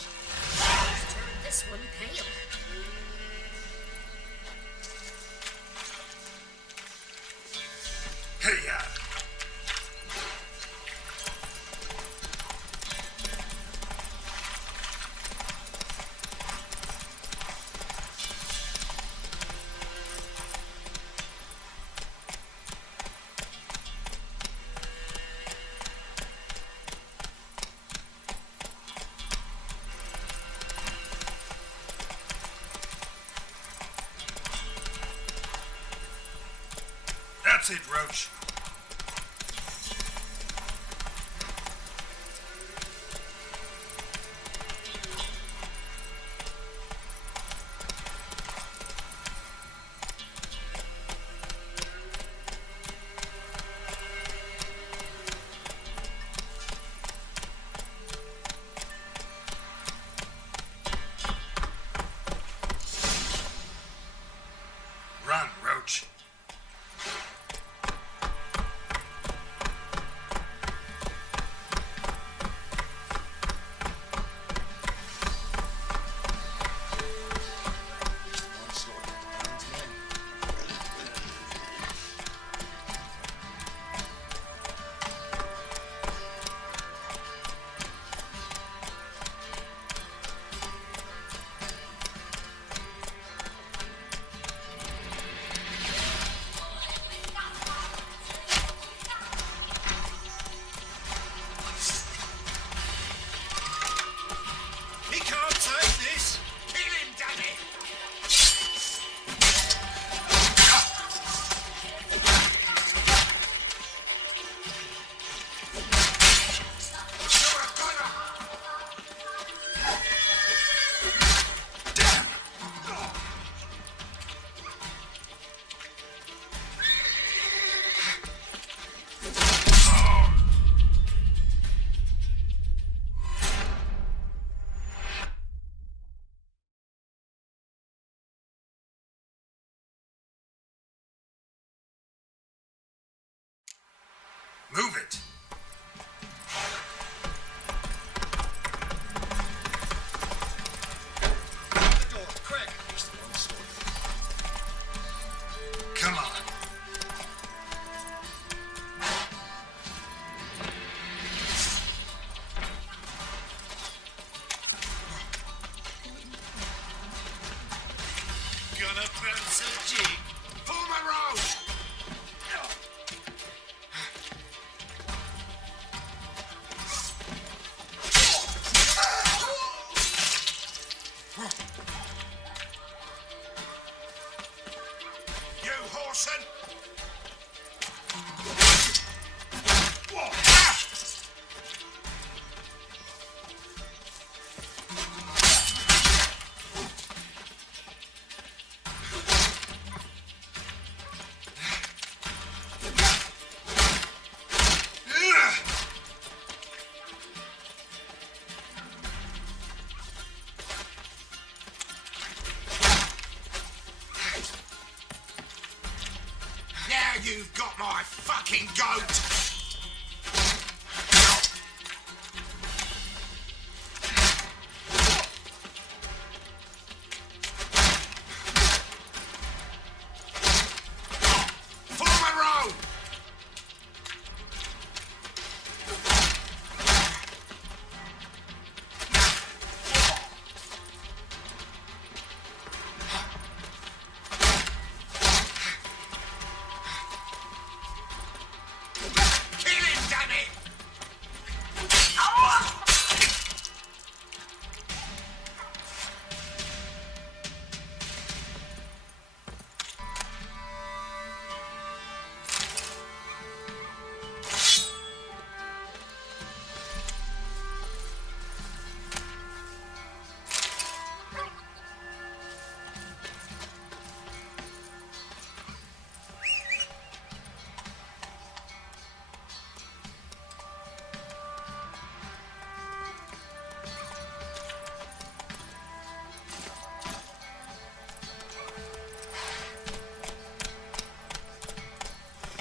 Turn this one pale. Hey-ya! That's it, Roach. Move it! The door, quick! Come on. Gonna bounce a jig. Form a row! You horseman! Now you've got my fucking goat! Form a row! Kill him, damn it!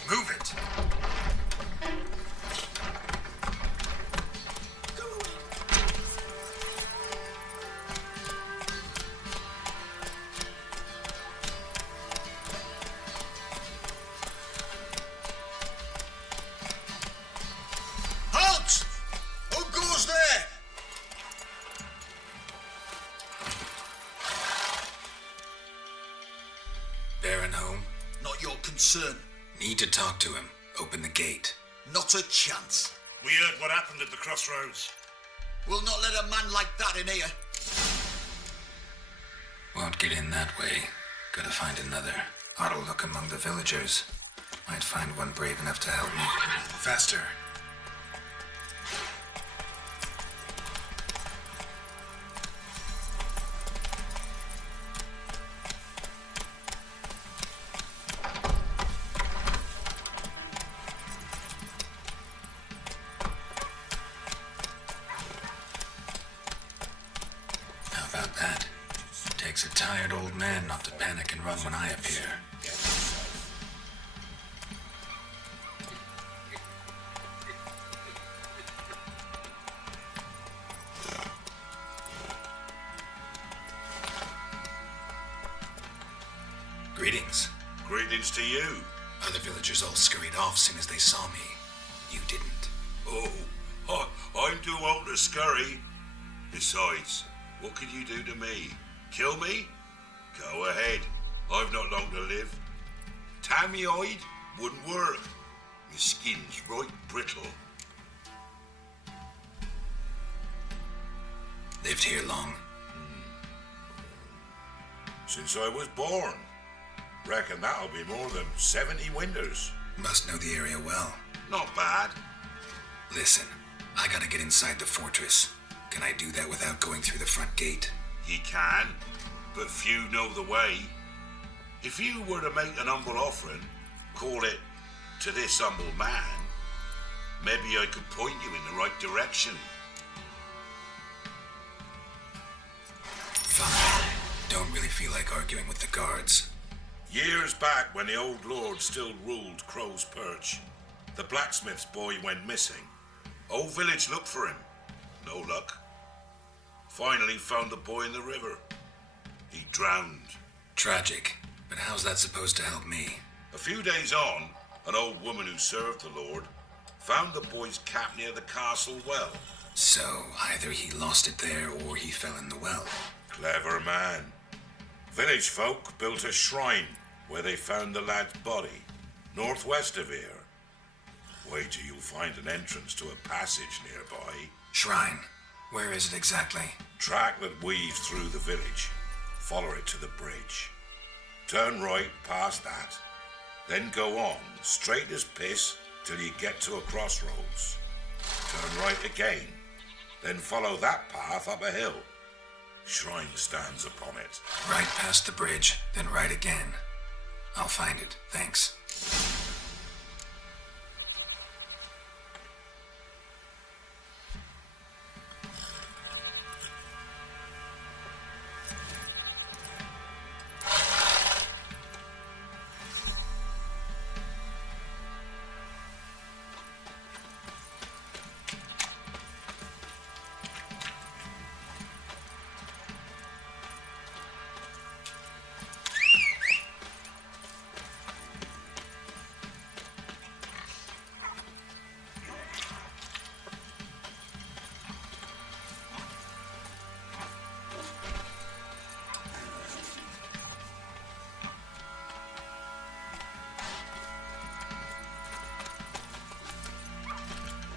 Move it! Halt! Who goes there? Baron home? Not your concern. Need to talk to him. Open the gate. Not a chance. We heard what happened at the crossroads. We'll not let a man like that in here. Won't get in that way. Gotta find another. Ought to look among the villagers. Might find one brave enough to help me. Faster. How about that? Takes a tired old man not to panic and run when I appear. Greetings. Greetings to you. Other villagers all scurried off soon as they saw me. You didn't. Oh, I'm too old to scurry. Besides, what could you do to me? Kill me? Go ahead. I've not long to live. Tammy hide wouldn't work. My skin's right brittle. Lived here long. Since I was born. Reckon that'll be more than 70 winters. Must know the area well. Not bad. Listen, I gotta get inside the fortress. Can I do that without going through the front gate? Ye can, but few know the way. If you were to make an humble offering, call it to this humble man, maybe I could point you in the right direction. Fine. Don't really feel like arguing with the guards. Years back when the old lord still ruled Crow's Perch, The blacksmith's boy went missing. Whole village looked for him. No luck. Finally found the boy in the river. He drowned. Tragic. But how's that supposed to help me? A few days on, an old woman who served the Lord found the boy's cap near the castle well. So, either he lost it there or he fell in the well. Clever man. Village folk built a shrine where they found the lad's body, northwest of here. Wait till you'll find an entrance to a passage nearby. Shrine? Where is it exactly? Track that weaves through the village. Follow it to the bridge. Turn right past that. Then go on, straight as piss, till you get to a crossroads. Turn right again. Then follow that path up a hill. Shrine stands upon it. Right past the bridge, then right again. I'll find it, thanks.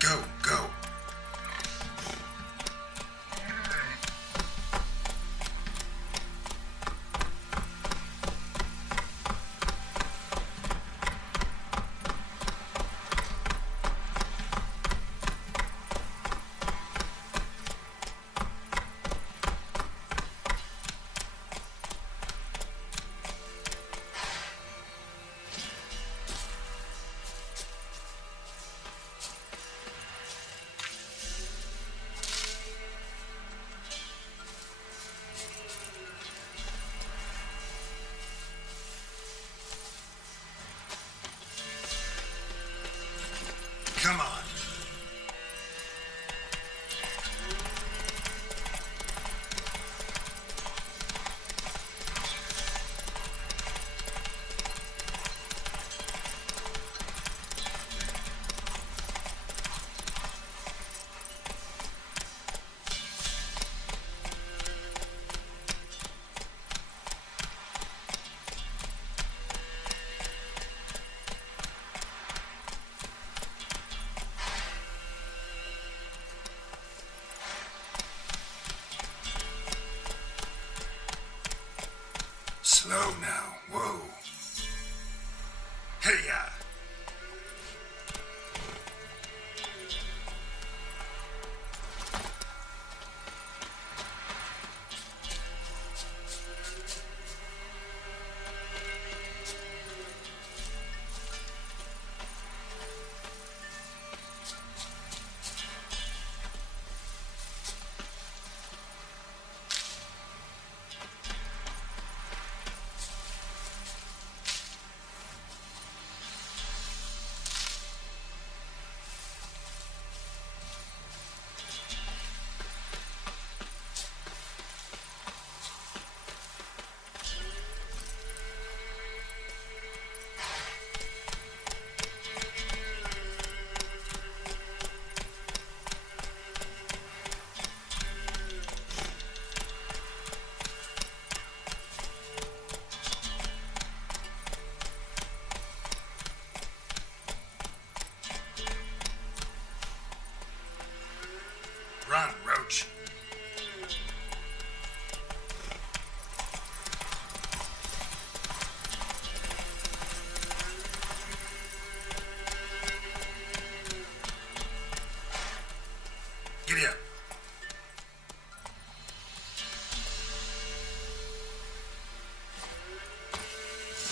Go, go. Come on. Slow now. Whoa. Hey-ya! Run, Roach. Giddy up.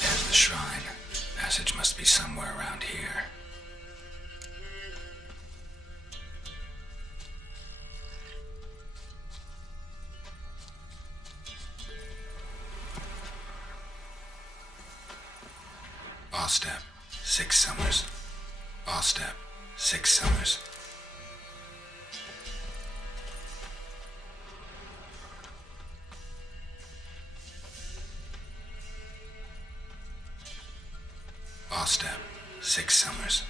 There's the shrine. Passage must be somewhere around here. All step. 6 summers. R-step, 6 summers. R-step, 6 summers.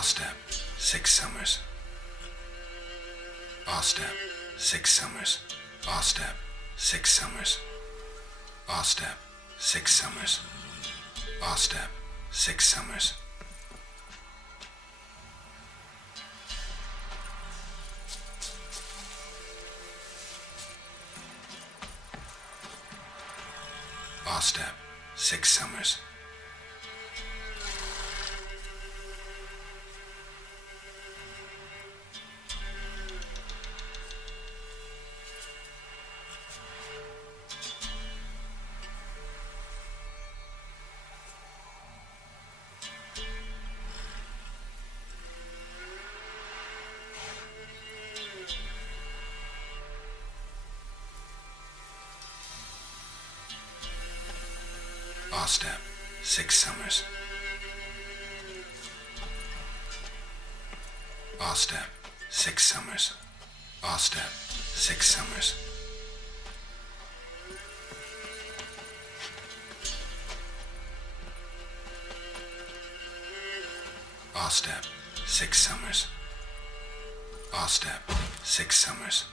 R-step, 6 summers. R-step, 6 summers. R-step, 6 summers. R-step, 6 summers. R-step, 6 summers. R-step, 6 summers. R-step, 6 summers. R-step, 6 summers. R-step, 6 summers. R-step, 6 summers. R-step, 6 summers.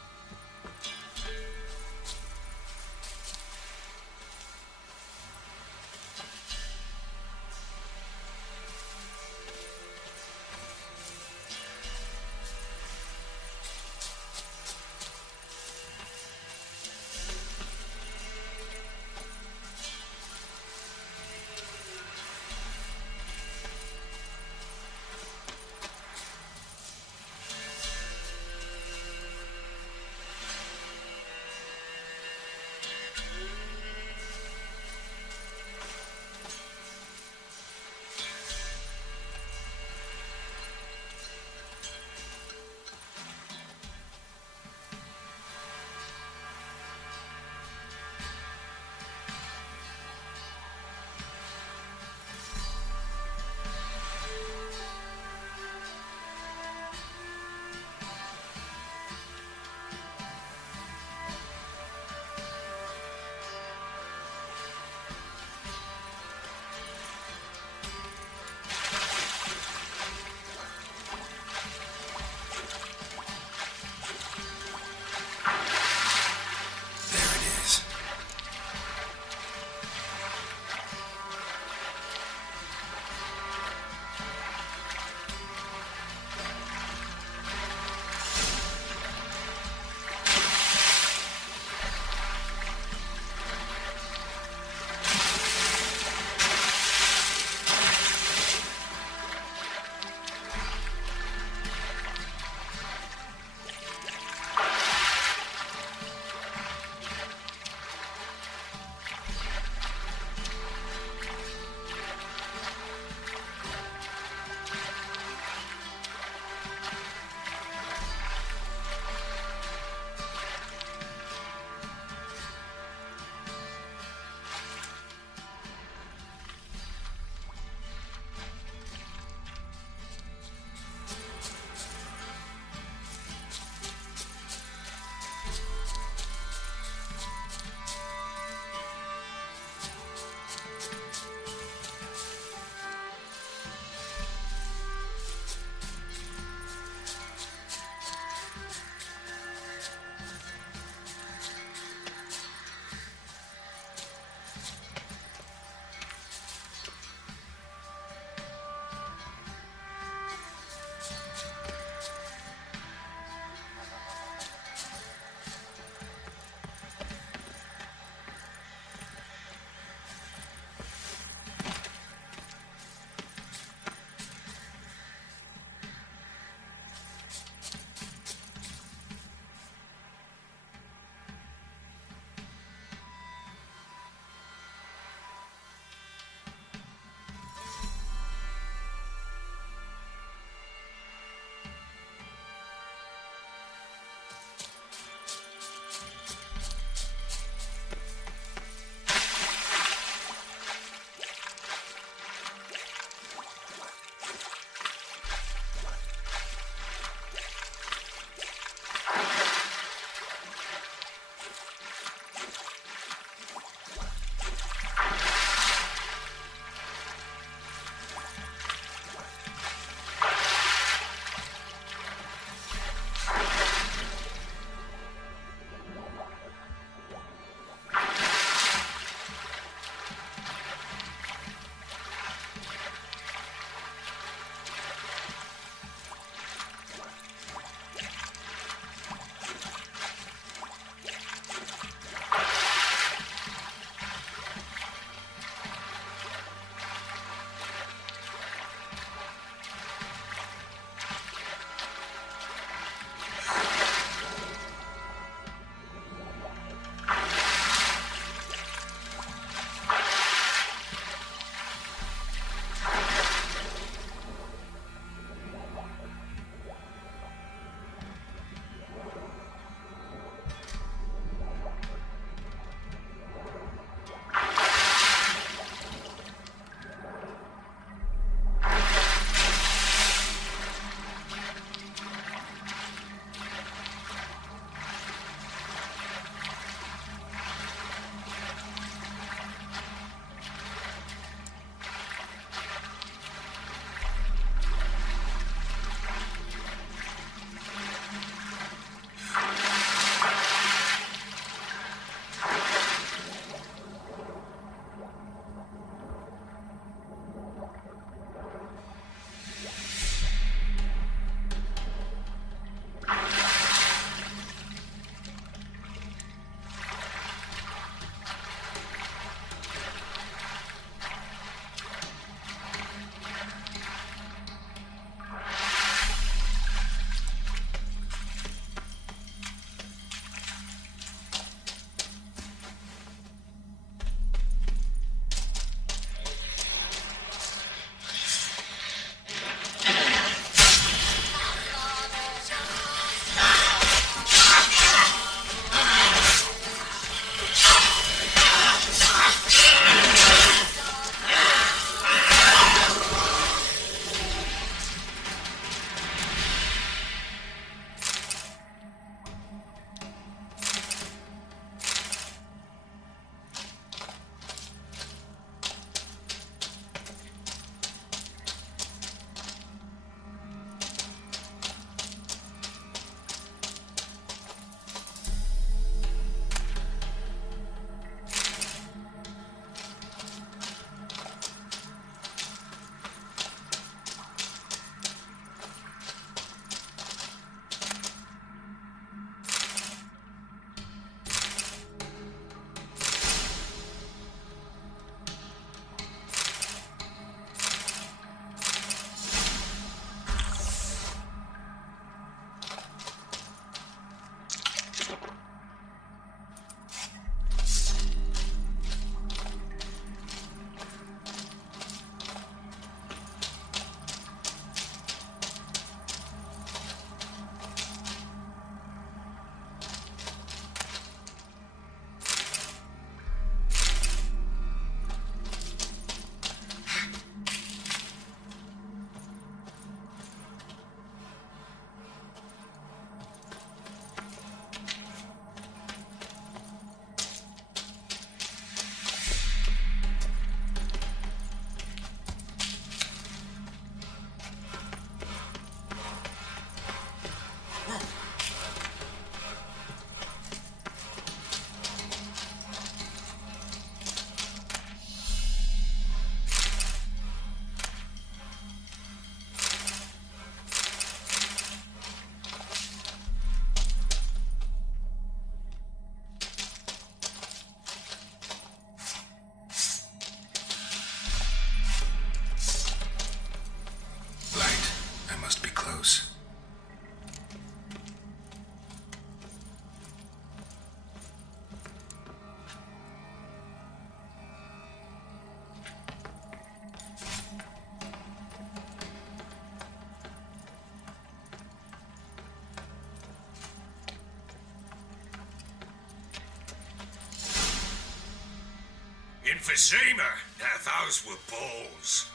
In Vizima, now those were balls.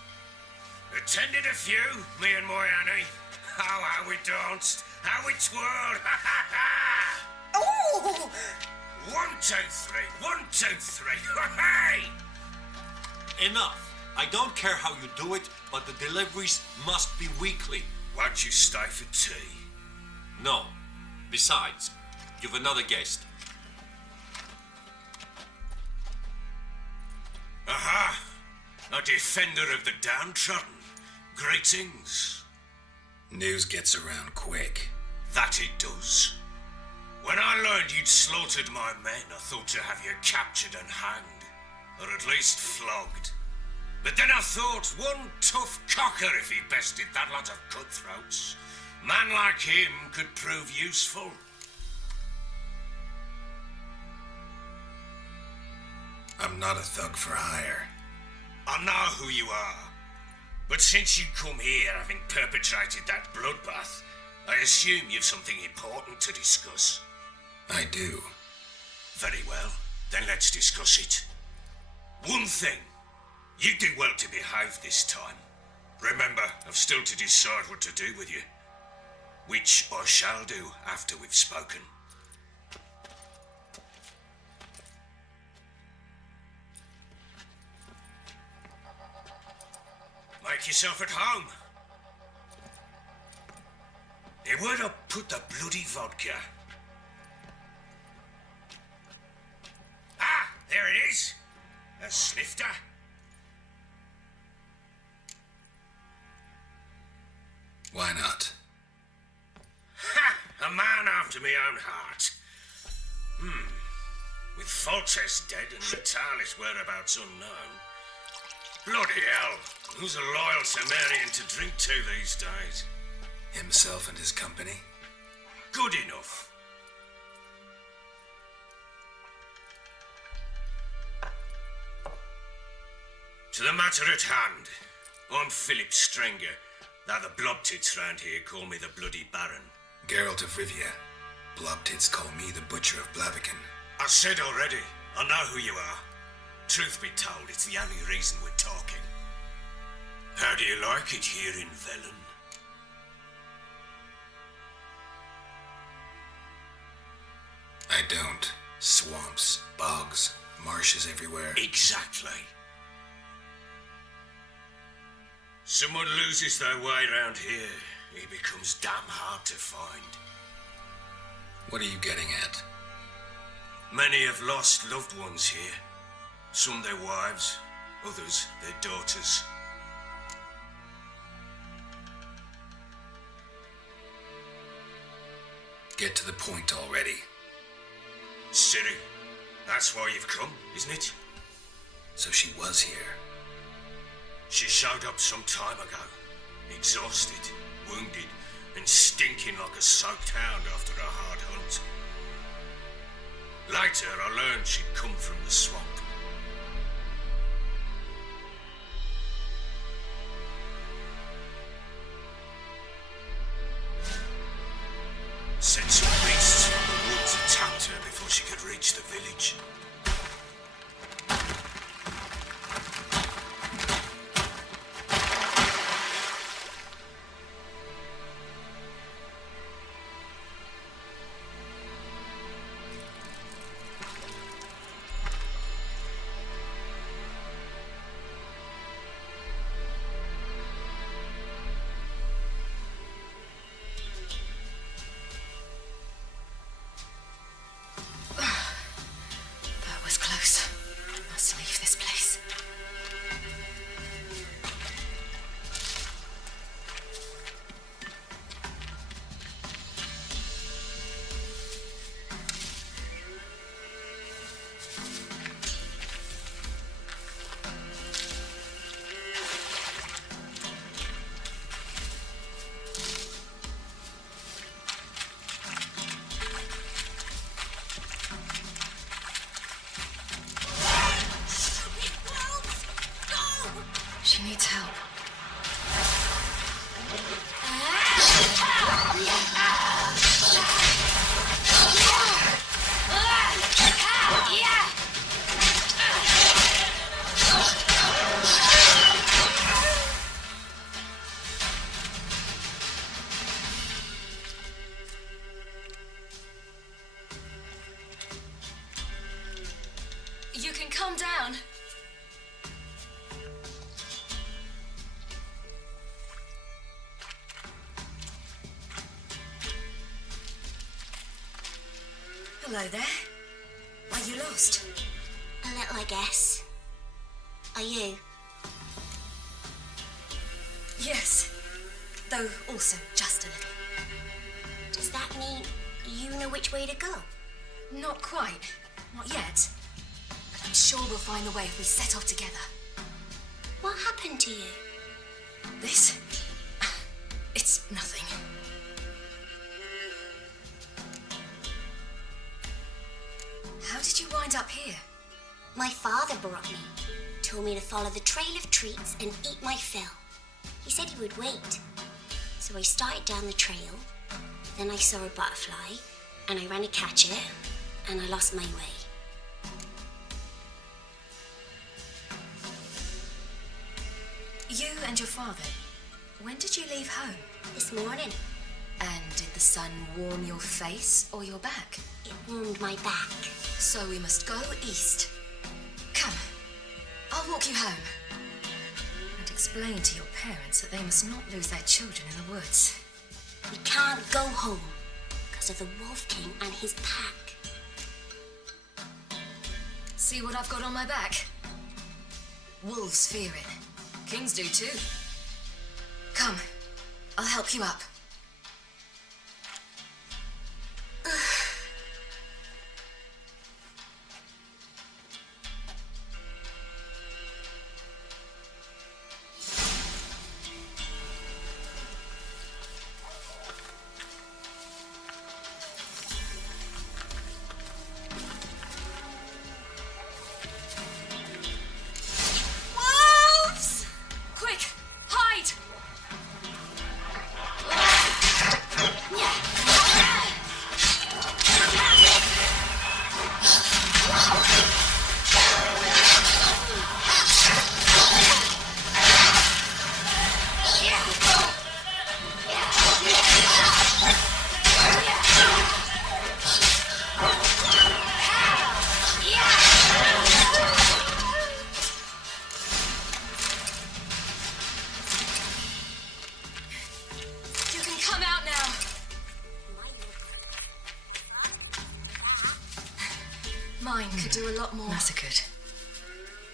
Attended a few, me and my Annie. Oh, how we danced, how we twirled, ha ha ha! Oh! 1, 2, 3, 1, 2, 3, hey! Enough. I don't care how you do it, but the deliveries must be weekly. Won't you stay for tea? No. Besides, you've another guest. Aha! A defender of the downtrodden. Greetings. News gets around quick. That it does. When I learned you'd slaughtered my men, I thought to have you captured and hanged, or at least flogged. But then I thought, one tough cocker if he bested that lot of cutthroats. Man like him could prove useful. I'm not a thug for hire. I know who you are. But since you come here having perpetrated that bloodbath, I assume you've something important to discuss. I do. Very well, then let's discuss it. One thing, you do well to behave this time. Remember, I've still to decide what to do with you. Which I shall do after we've spoken. Make yourself at home. Hey, where'd I put the bloody vodka? Ah, there it is. A snifter. Why not? Ha! A man after my own heart. With Foltest dead and Natalis whereabouts unknown. Bloody hell, who's a loyal Sumerian to drink to these days? Himself and his company? Good enough. To the matter at hand, I'm Philip Strenger, though the blobtits round here call me the Bloody Baron. Geralt of Rivia. Blobtits call me the Butcher of Blaviken. I said already, I know who you are. Truth be told, it's the only reason we're talking. How do you like it here in Velen? I don't. Swamps, bogs, marshes everywhere. Exactly. Someone loses their way round here, he becomes damn hard to find. What are you getting at? Many have lost loved ones here. Some their wives, others their daughters. Get to the point already. Ciri, that's why you've come, isn't it? So she was here. She showed up some time ago, exhausted, wounded, and stinking like a soaked hound after a hard hunt. Later, I learned she'd come from the swamp. Said some beasts from the woods attacked her before she could reach the village. That was close. I must leave this place. You can come down. Hello there. Are you lost? A little, I guess. Are you? Yes. Though also just a little. Does that mean you know which way to go? Not quite. Not yet. But I'm sure we'll find the way if we set off together. What happened to you? This? It's nothing. How did you wind up here? My father brought me. Told me to follow the trail of treats and eat my fill. He said he would wait. So I started down the trail. Then I saw a butterfly, and I ran to catch it, and I lost my way. You and your father, when did you leave home? This morning, And did the sun warm your face or your back? it warmed my back. So we must go east. Come, I'll walk you home. And explain to your parents that they must not lose their children in the woods. We can't go home because of the Wolf King and his pack. See what I've got on my back? Wolves fear it. Kings do too. Come, I'll help you up. Wolves! Quick, hide! You can come out now. Mine could do a lot more. Massacred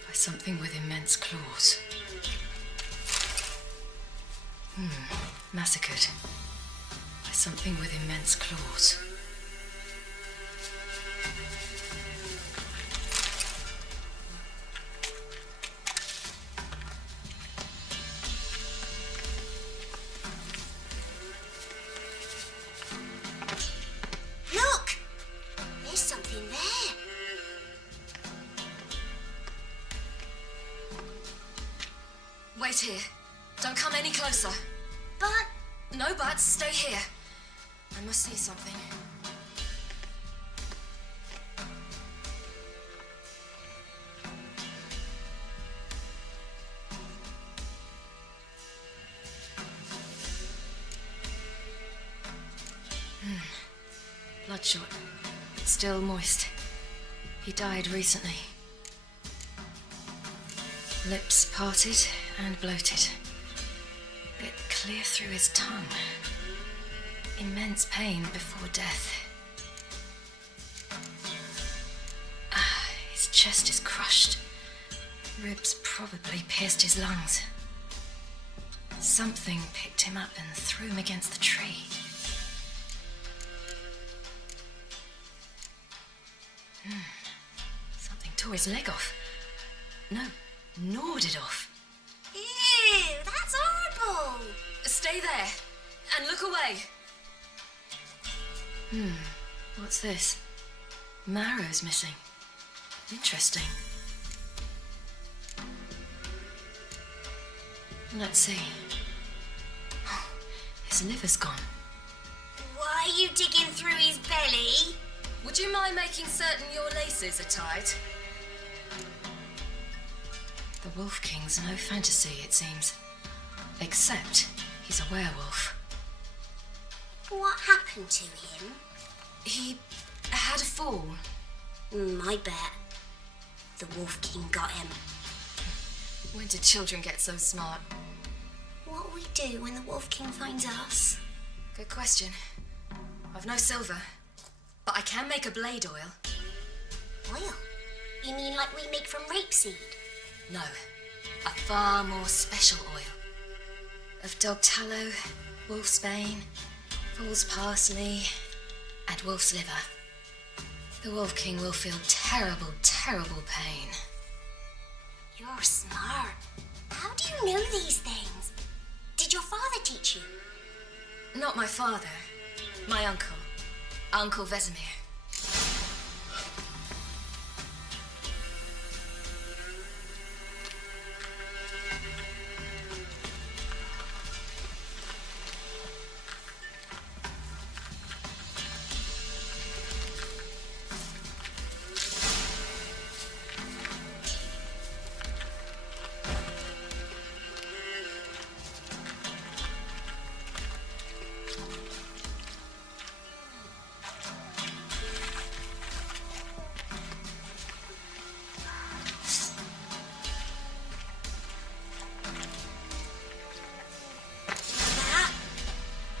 by something with immense claws. Massacred by something with immense claws. Look! There's something there. Wait here. Don't come any closer. But No buts. Stay here. I must see something. Bloodshot, but still moist. He died recently. Lips parted and bloated. Bit clear through his tongue. Immense pain before death. His chest is crushed. Ribs probably pierced his lungs. Something picked him up and threw him against the tree. Something tore his leg off. No, gnawed it off. ew, that's horrible. Stay there and look away. What's this? Marrow's missing. Interesting. Let's see. His liver's gone. Why are you digging through his belly? Would you mind making certain your laces are tied? The Wolf King's no fantasy, it seems. Except he's a werewolf. What happened to him? He had a fall. I bet. The Wolf King got him. When did children get so smart? What'll we do when the Wolf King finds us? Good question. I've no silver, but I can make a blade oil. Oil? You mean like we make from rapeseed? No, a far more special oil. Of dog tallow, wolf's bane, fool's parsley, and wolf's liver. The Wolf King will feel terrible, terrible pain. You're smart. How do you know these things? Did your father teach you? Not my father, my uncle, Uncle Vesemir.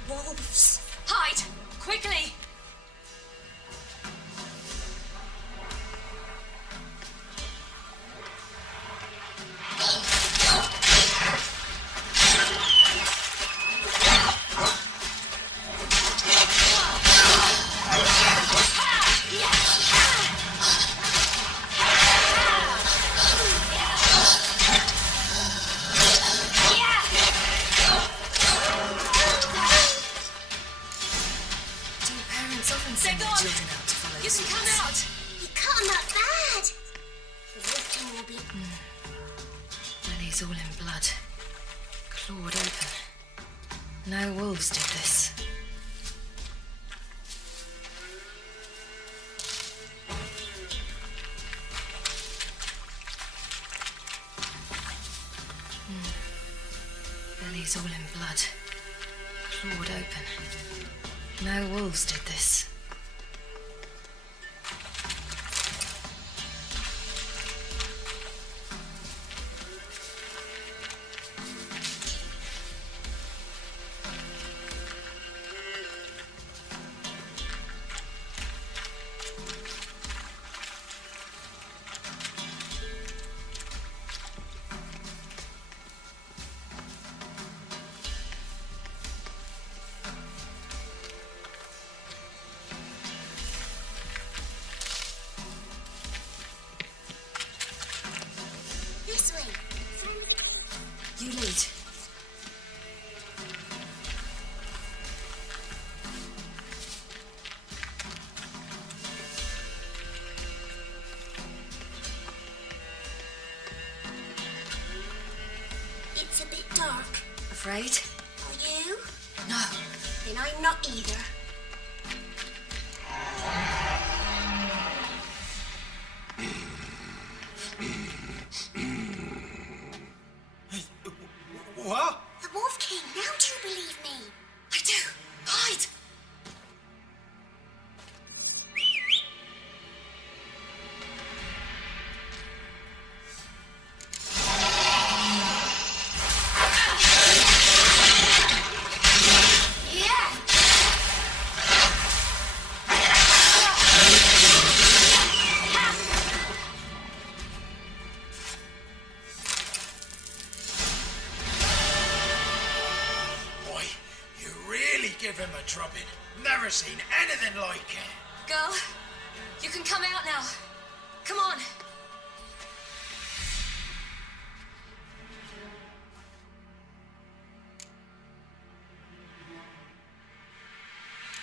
Wolves. Hide! Quickly! Belly's all in blood. Clawed open. No wolves did this. Belly's all in blood. Clawed open. No wolves did this. This way. You lead. It's a bit dark. Afraid? Are you? No. Then I'm not either. What? The Wolf King, now do you believe me? I do. Hide! Boy, you really give him a drubbing. Never seen anything like it. Girl, you can come out now. Come on.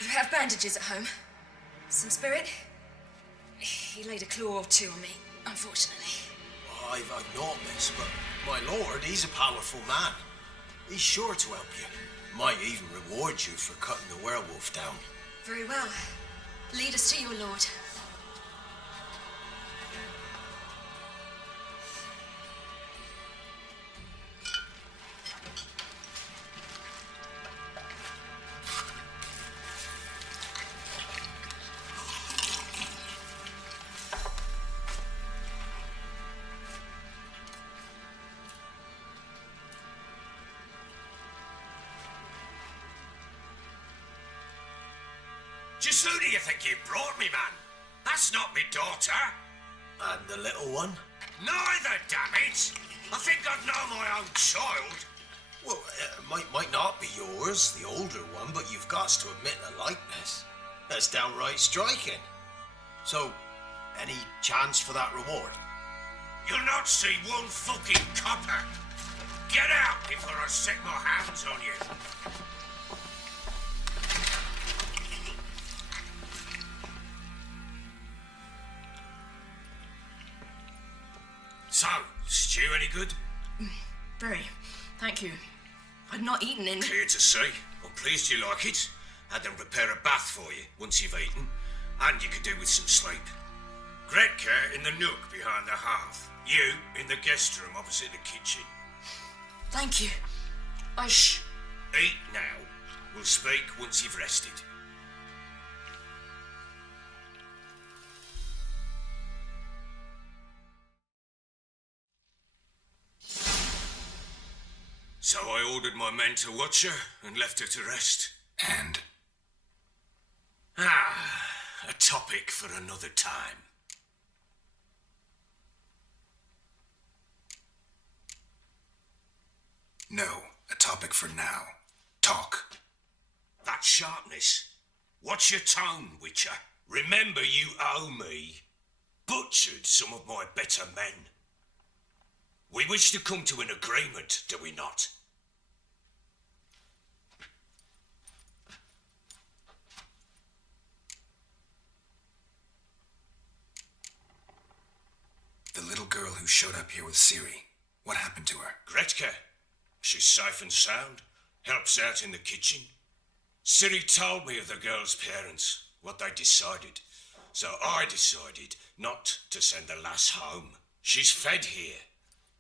You have bandages at home? Some spirit? He laid a claw or two on me, unfortunately. I've not, miss, but my lord, he's a powerful man. He's sure to help you. Might even reward you for cutting the werewolf down. Very well. Lead us to your lord. Just who do you think you brought me, man? That's not me daughter. And the little one? Neither, damn it! I think I'd know my own child. Well, it might not be yours, the older one, but you've got to admit a likeness. That's downright striking. So, any chance for that reward? You'll not see one fucking copper. Get out before I set my hands on you. So, stew any good? Very. Thank you. I've not eaten in... Clear to see. I'm pleased you like it. Had them prepare a bath for you once you've eaten. And you could do with some sleep. Gretka in the nook behind the hearth. You in the guest room opposite the kitchen. Thank you. Eat now. We'll speak once you've rested. So I ordered my men to watch her and left her to rest. And? A topic for another time. No, a topic for now. Talk. That sharpness. What's your tone, Witcher? Remember you owe me. Butchered some of my better men. We wish to come to an agreement, do we not? The little girl who showed up here with Ciri. What happened to her? Gretka. She's safe and sound. Helps out in the kitchen. Ciri told me of the girl's parents, what they decided. So I decided not to send the lass home. She's fed here.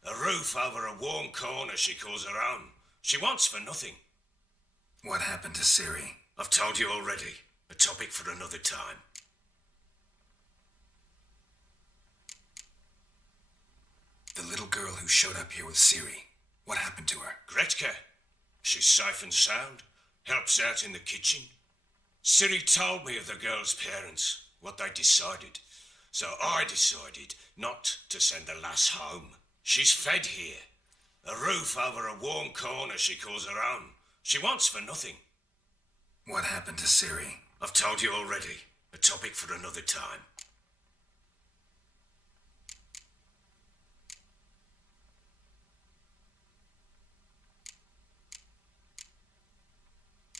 A roof over a warm corner she calls her own. She wants for nothing. What happened to Ciri? I've told you already. A topic for another time. The little girl who showed up here with Ciri. What happened to her? Gretka. She's safe and sound. Helps out in the kitchen. Ciri told me of the girl's parents, what they decided. So I decided not to send the lass home. She's fed here. A roof over a warm corner she calls her own. She wants for nothing. What happened to Ciri? I've told you already. A topic for another time.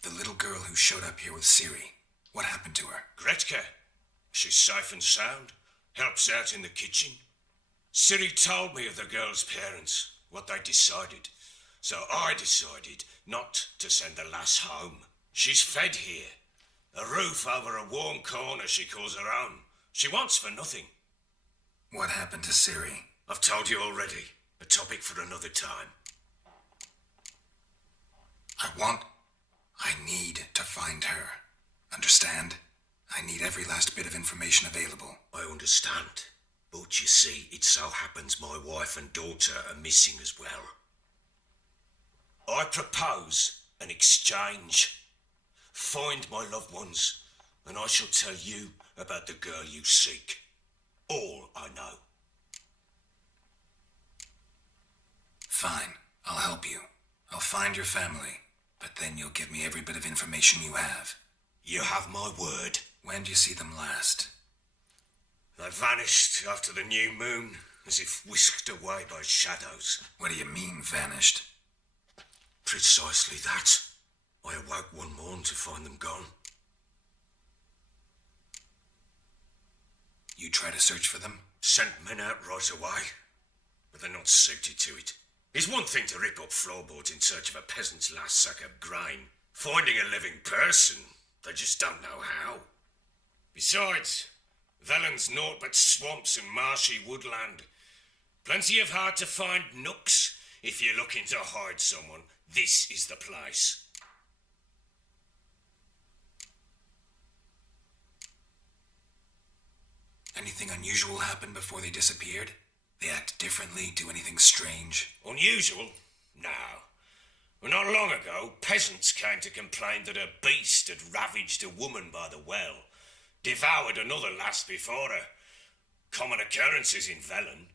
The little girl who showed up here with Ciri. What happened to her? Gretka. She's safe and sound. Helps out in the kitchen. Ciri told me of the girl's parents, what they decided. So I decided not to send the lass home. She's fed here. A roof over a warm corner she calls her own. She wants for nothing. What happened to Ciri? I've told you already. A topic for another time. I need to find her. Understand? I need every last bit of information available. I understand. But you see, it so happens my wife and daughter are missing as well. I propose an exchange. Find my loved ones, and I shall tell you about the girl you seek. All I know. Fine, I'll help you. I'll find your family, but then you'll give me every bit of information you have. You have my word. When do you see them last? They vanished after the new moon, as if whisked away by shadows. What do you mean, vanished? Precisely that. I awoke one morn to find them gone. You try to search for them? Sent men out right away, but they're not suited to it. It's one thing to rip up floorboards in search of a peasant's last sack of grain. Finding a living person, they just don't know how. Besides, Velen's naught but swamps and marshy woodland. Plenty of hard to find nooks. If you're looking to hide someone, this is the place. Anything unusual happen before they disappeared? They act differently, do anything strange? Unusual? No. Not long ago, peasants came to complain that a beast had ravaged a woman by the well, devoured another lass before her. Common occurrences in Velen.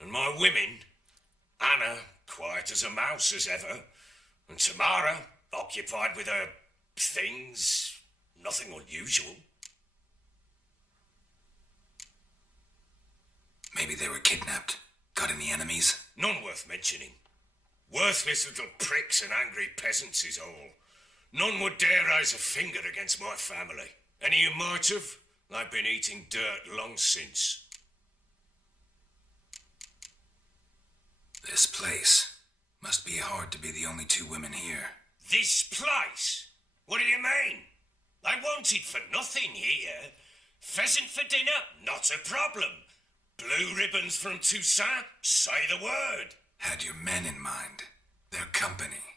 And my women, Anna, quiet as a mouse as ever, and Tamara, occupied with her things, nothing unusual. Maybe they were kidnapped. Got any enemies? None worth mentioning. Worthless little pricks and angry peasants is all. None would dare raise a finger against my family. Any who might have, they've been eating dirt long since. This place. Must be hard to be the only two women here. This place? What do you mean? They wanted for nothing here. Pheasant for dinner? Not a problem. Blue ribbons from Toussaint? Say the word. Had your men in mind. Their company.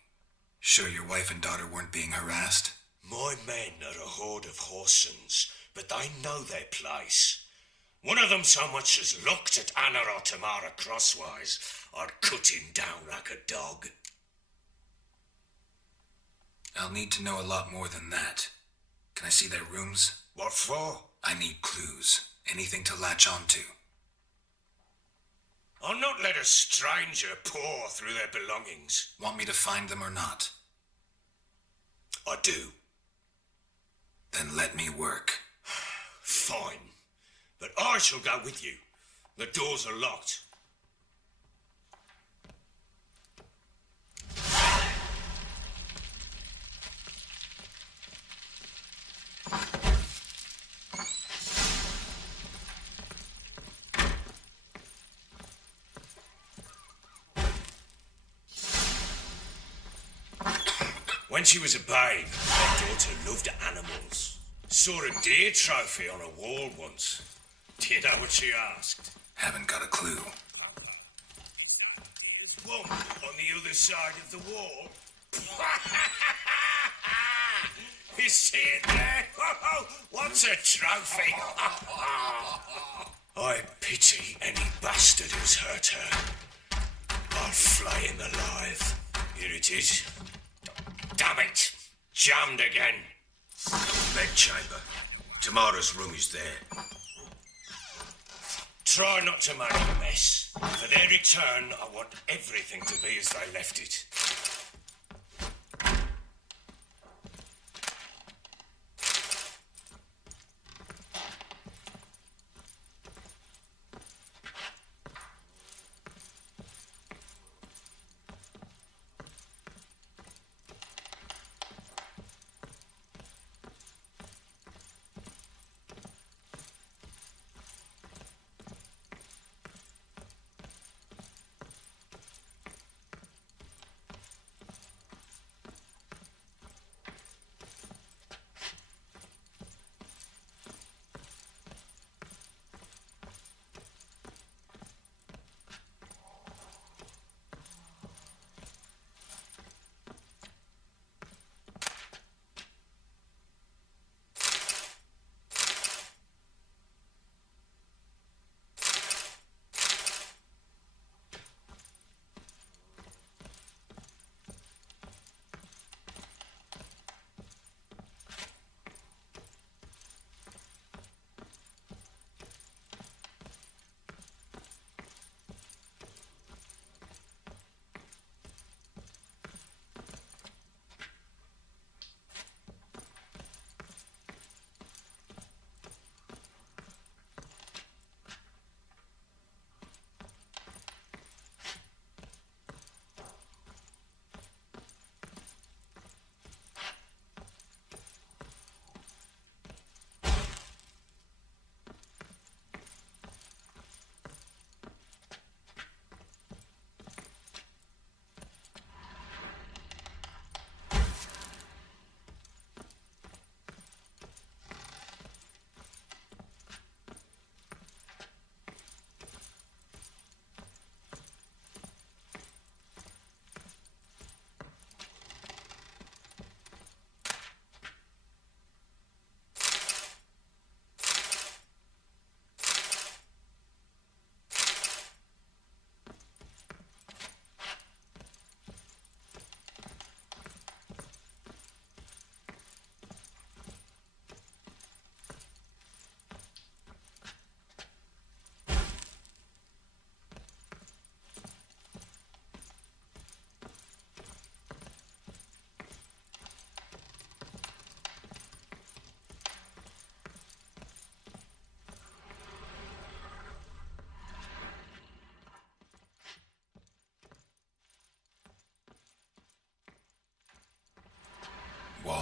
Sure your wife and daughter weren't being harassed? My men are a horde of whoresons, but they know their place. One of them so much as looked at Anna or Tamara crosswise, I'd cut him down like a dog. I'll need to know a lot more than that. Can I see their rooms? What for? I need clues. Anything to latch onto. I'll not let a stranger pore through their belongings. Want me to find them or not? I do. Then let me work. Fine. But I shall go with you. The doors are locked. When she was a babe, my daughter loved animals. Saw a deer trophy on a wall once. Do you know what she asked? Haven't got a clue. There's one on the other side of the wall. You see it there? What's a trophy? I pity any bastard who's hurt her. I'll flay him alive. Here it is. Damn it! Jammed again. Bedchamber. Tamara's room is there. Try not to make a mess. For their return, I want everything to be as they left it.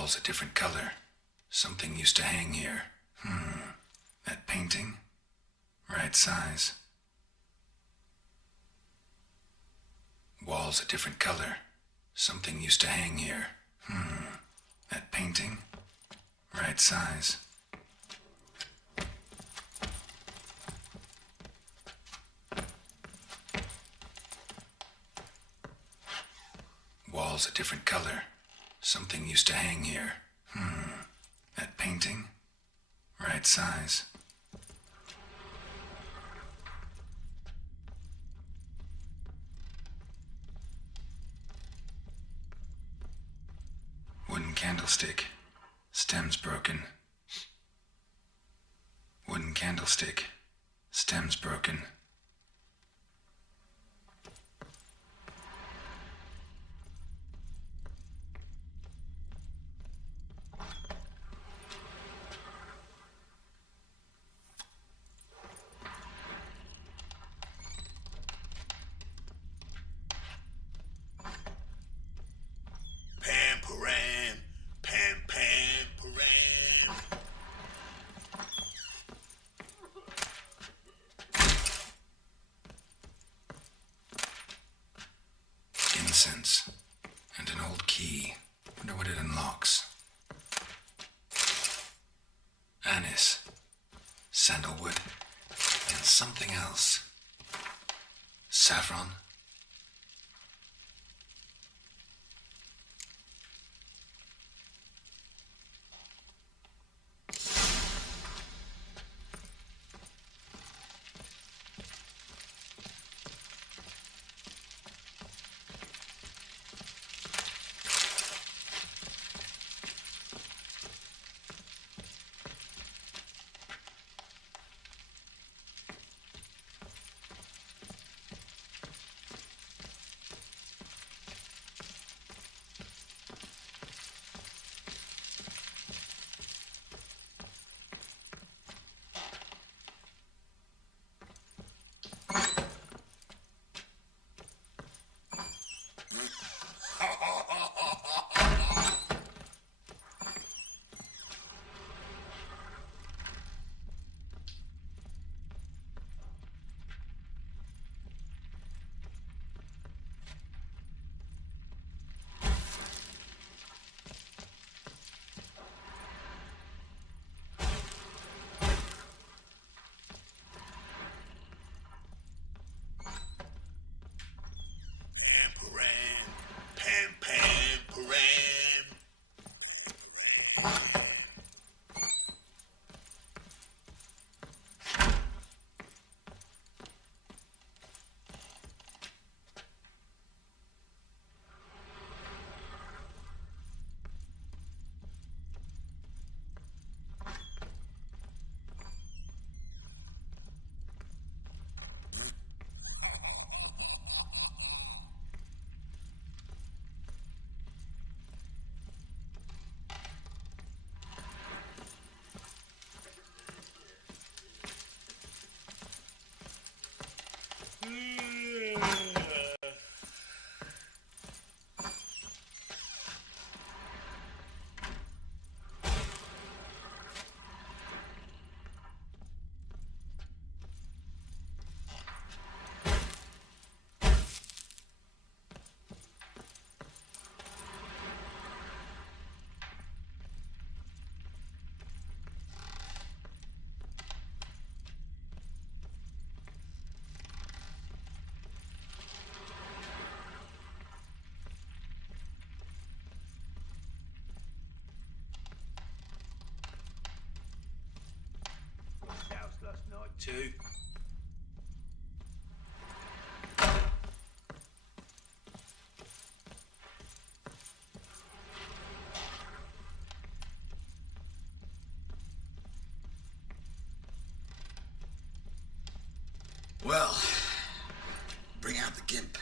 Walls a different color. Something used to hang here. That painting? Right size. Walls a different color. Something used to hang here. That painting? Right size. Walls a different color. Something used to hang here. That painting? Right size. Wooden candlestick. Stem's broken. Wooden candlestick. Stem's broken. Pam param, pam pam param. Incense. And an old key. Wonder what it unlocks. Anise. Sandalwood. And something else. Saffron. Pam pam param. House last night too. Well, bring out the gimp.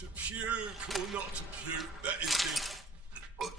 To puke or not to puke, that is the...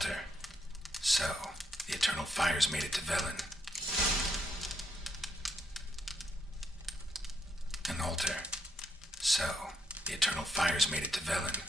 altar. So, the eternal fires made it to Velen. An altar. So, the eternal fires made it to Velen.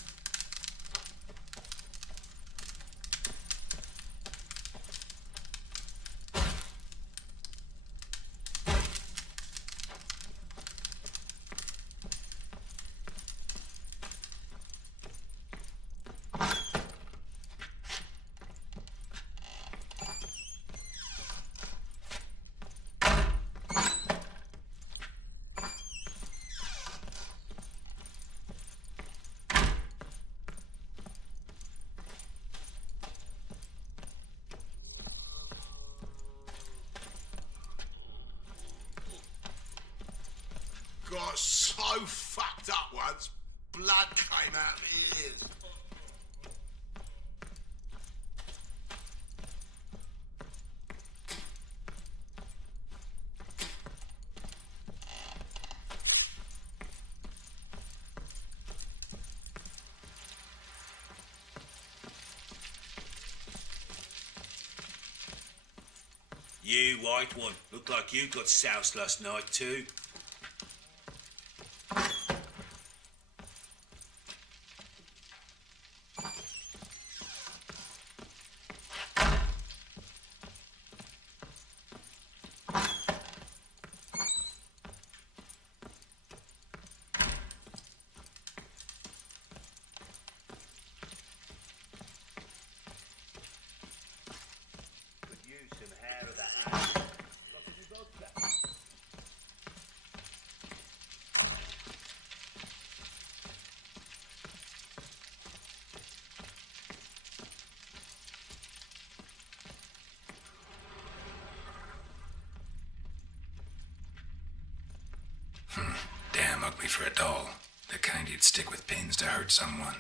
Got so fucked up once, blood came out of my ears. You, white one, look like you got soused last night too. Damn ugly for a doll. The kind you'd stick with pins to hurt someone.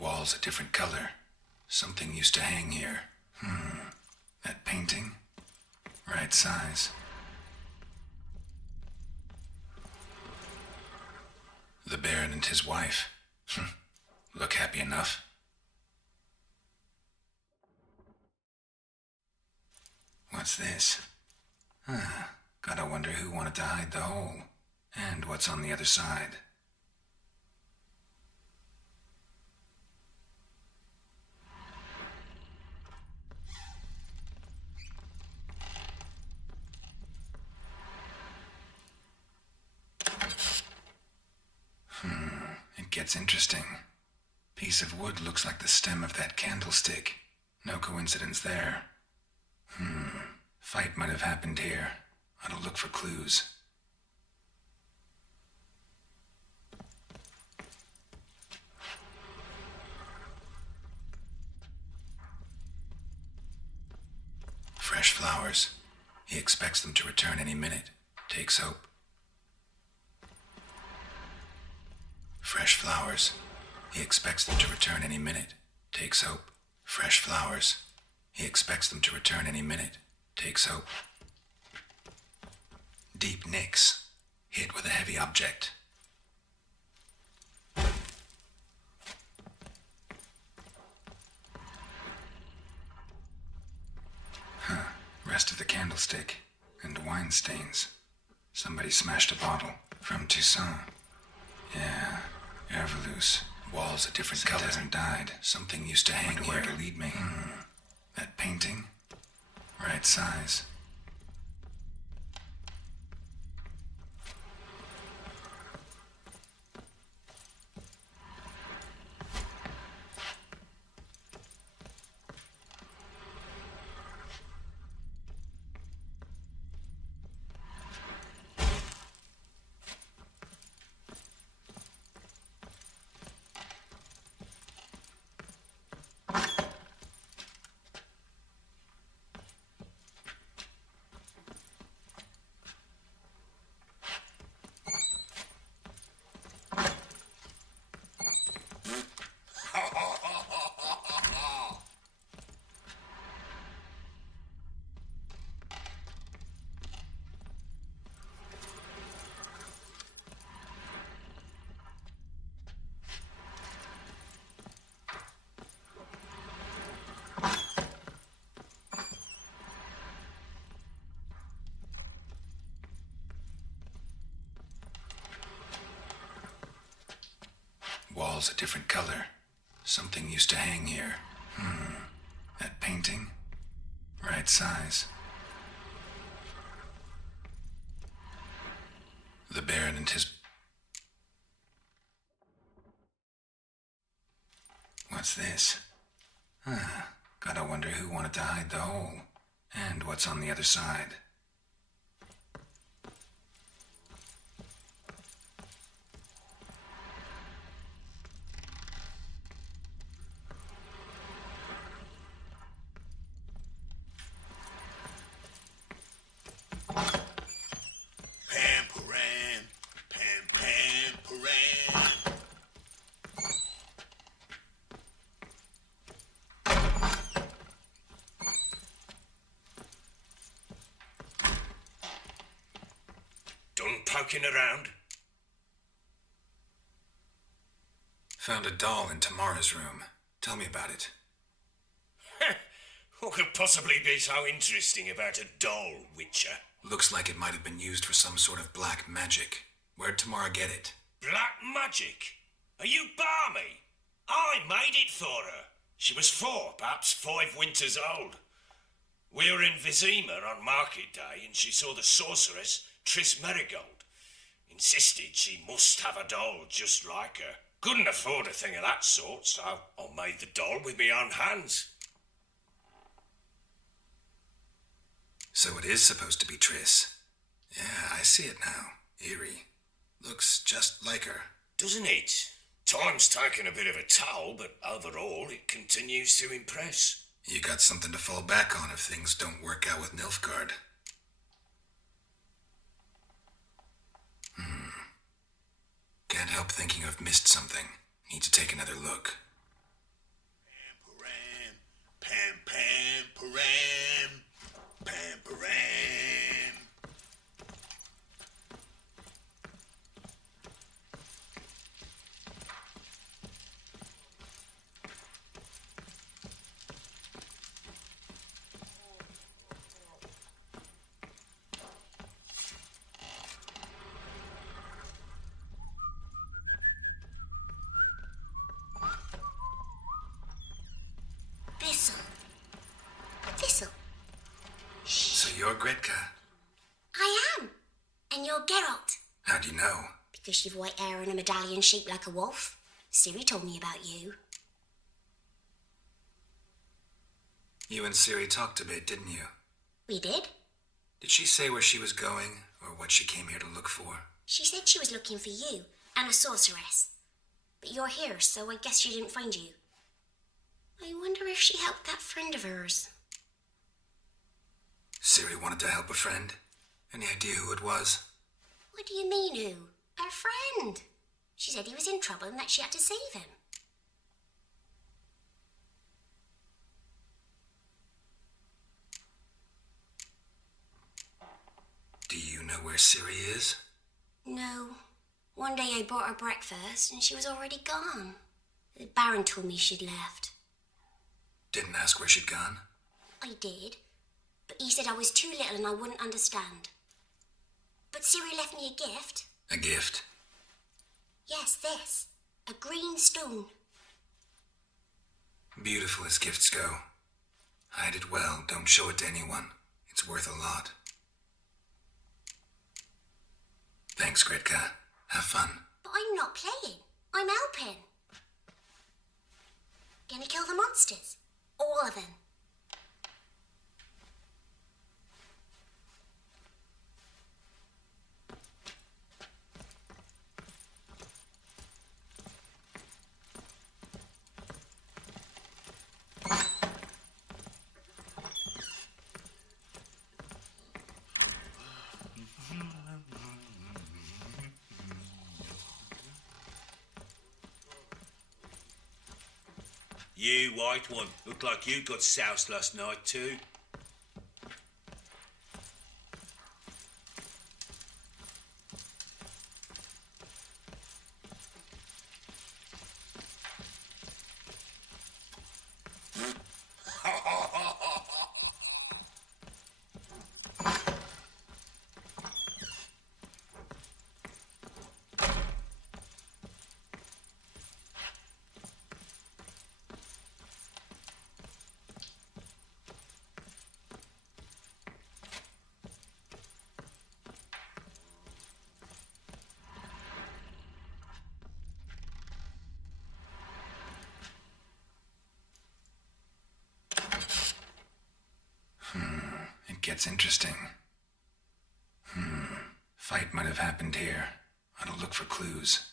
Wall's a different color. Something used to hang here. That painting? Right size. The Baron and his wife. Look happy enough. What's this? Gotta wonder who wanted to hide the hole. And what's on the other side. It gets interesting. Piece of wood looks like the stem of that candlestick. No coincidence there. Fight might have happened here. Ought to look for clues. Fresh flowers. He expects them to return any minute. Takes hope. Fresh flowers. He expects them to return any minute. Takes hope. Fresh flowers. He expects them to return any minute. Takes hope. Deep nicks. Hit with a heavy object. Rest of the candlestick. And wine stains. Somebody smashed a bottle. From Toussaint. Yeah. Erveloos. Wall's a different color. Hasn't died. Something used to hang here to lead me. That painting. Right size. wall's a different color. Something used to hang here. That painting? Right size. The Baron and his... What's this? Gotta wonder who wanted to hide the hole. And what's on the other side. Pam-param, pam-pam-param. Done poking around? Found a doll in Tamara's room. Tell me about it. What could possibly be so interesting about a doll, Witcher? Looks like it might have been used for some sort of black magic. Where'd Tamara get it? Black magic? Are you balmy? I made it for her. She was 4, perhaps 5 winters old. We were in Vizima on market day and she saw the sorceress, Triss Merigold. Insisted she must have a doll just like her. Couldn't afford a thing of that sort, so I made the doll with my own hands. So it is supposed to be Triss. Yeah, I see it now. Eerie. Looks just like her. Doesn't it? Time's taken a bit of a toll, but overall it continues to impress. You got something to fall back on if things don't work out with Nilfgaard. Can't help thinking I've missed something. Need to take another look. Pam-pam-param, pam-param. Thistle. So you're Gretka? I am. And you're Geralt. How do you know? Because you've white hair and a medallion shaped like a wolf. Ciri told me about you. You and Ciri talked a bit, didn't you? We did. Did she say where she was going, or what she came here to look for? She said she was looking for you and a sorceress. But you're here, so I guess she didn't find you. I wonder if she helped that friend of hers. Ciri wanted to help a friend? Any idea who it was? What do you mean, who? Her friend. She said he was in trouble and that she had to save him. Do you know where Ciri is? No. One day I bought her breakfast and she was already gone. The Baron told me she'd left. Didn't ask where she'd gone? I did. But he said I was too little and I wouldn't understand. But Ciri left me a gift. A gift? Yes, this. A green stone. Beautiful as gifts go. Hide it well, don't show it to anyone. It's worth a lot. Thanks, Gretka. Have fun. But I'm not playing. I'm helping. Gonna kill the monsters. All of them. You, white one, looked like you got soused last night too. gets interesting. Fight might have happened here. I ought to look for clues.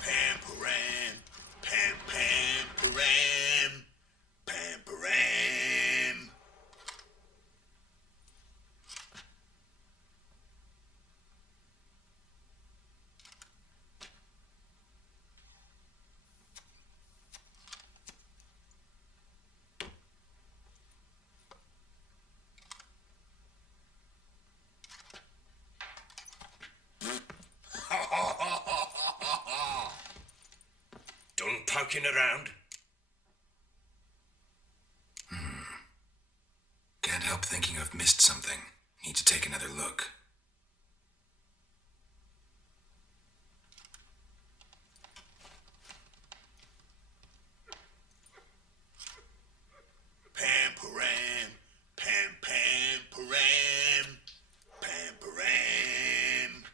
Pam-param, pam-pam-param, pam-param. Done poking around? Can't help thinking I've missed something. Need to take another look. Pam-param, pam-pam-param, pam-param.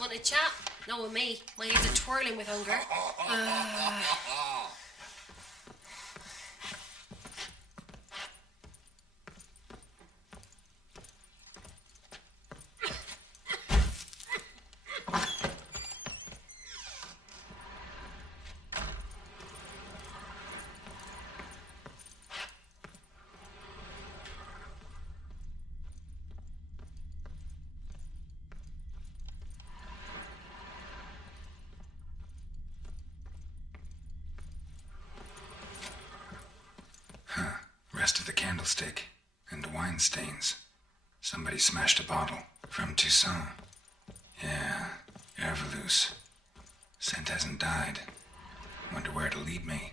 Want a chat? Not with me. My ears are twirling with hunger. Rest of the candlestick. And wine stains. Somebody smashed a bottle. From Toussaint. Yeah, Erveloos. Scent hasn't died. Wonder where it'll lead me.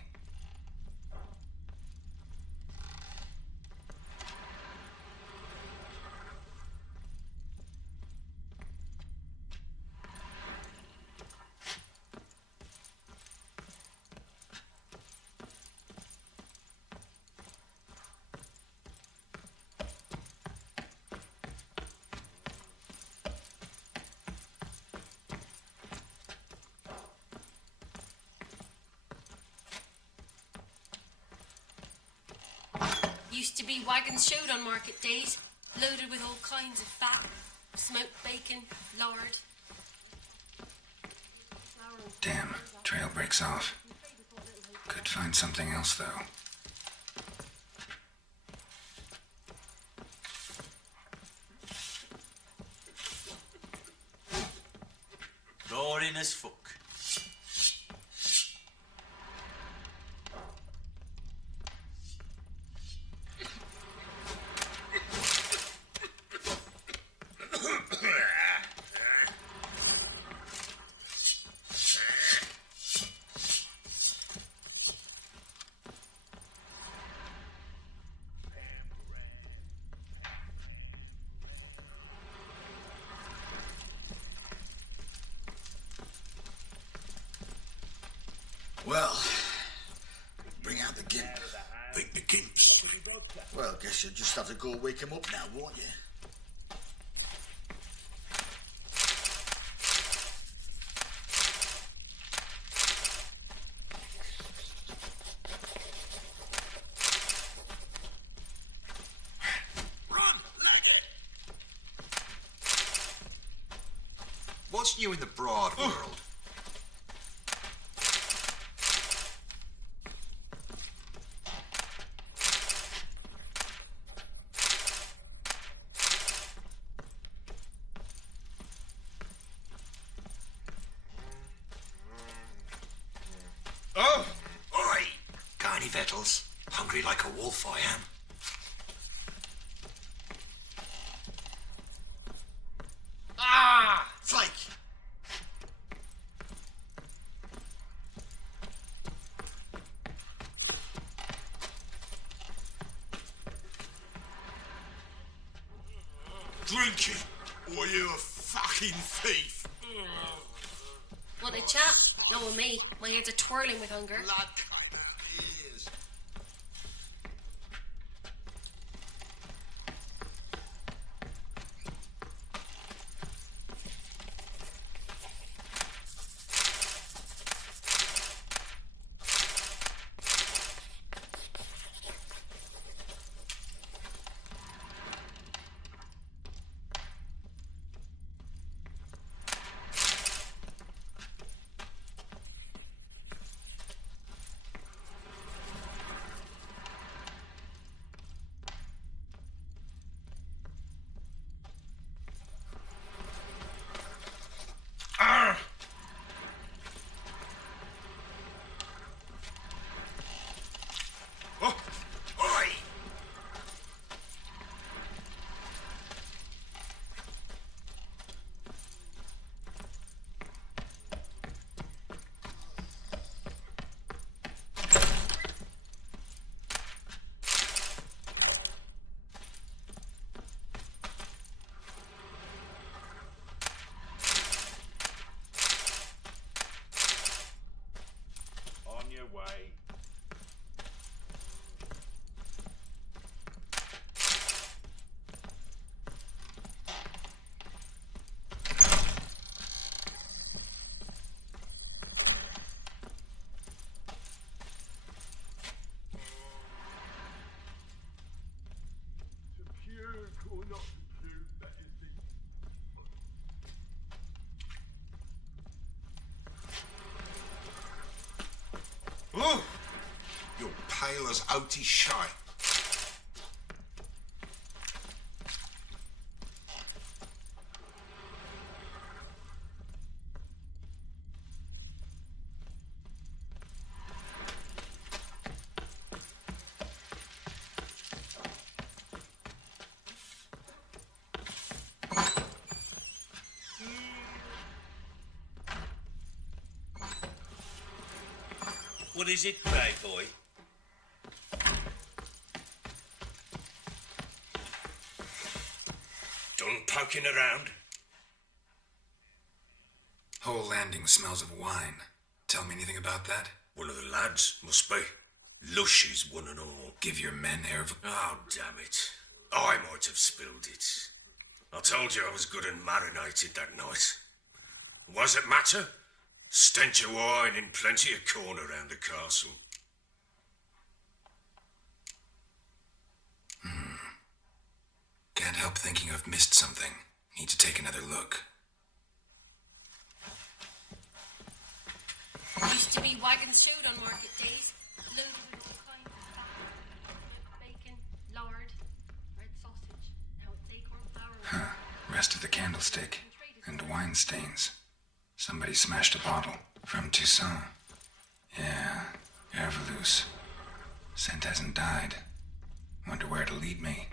Used to be wagons showed on market days, loaded with all kinds of fat, smoked bacon, lard. Damn, trail breaks off. Could find something else, though. Boring as fuck. Well, bring out the gimp. Think the gimps. Well, guess you'll just have to go wake him up now, won't you? What's new in the broad world? Oh! Oi! Got any victuals? Hungry like a wolf I am. Ah! Flake! Drinking? Or you a fucking thief? Want a chat? No, with me. My head's a twirling with hunger. Blood came out ears. On your way. To puke or not to puke, that is the... Oh! You're pale as oaty shite. What is it, Grey Boy? Done poking around? Whole landing smells of wine. Tell me anything about that? One of the lads, must be. Lushes, one and all. Give your men air of... Oh, damn it. I might have spilled it. I told you I was good and marinated that night. What does it matter? Stench of wine and plenty of corn around the castle. Can't help thinking I've missed something. Need to take another look. Used to be wagons showed on market days, loaded with all kinds of fat, bacon, lard, red sausage. Now it's acorn flour. Rest of the candlestick. And wine stains. Somebody smashed a bottle. From Toussaint. Yeah, Herveloos. Scent hasn't died. Wonder where it'll lead me.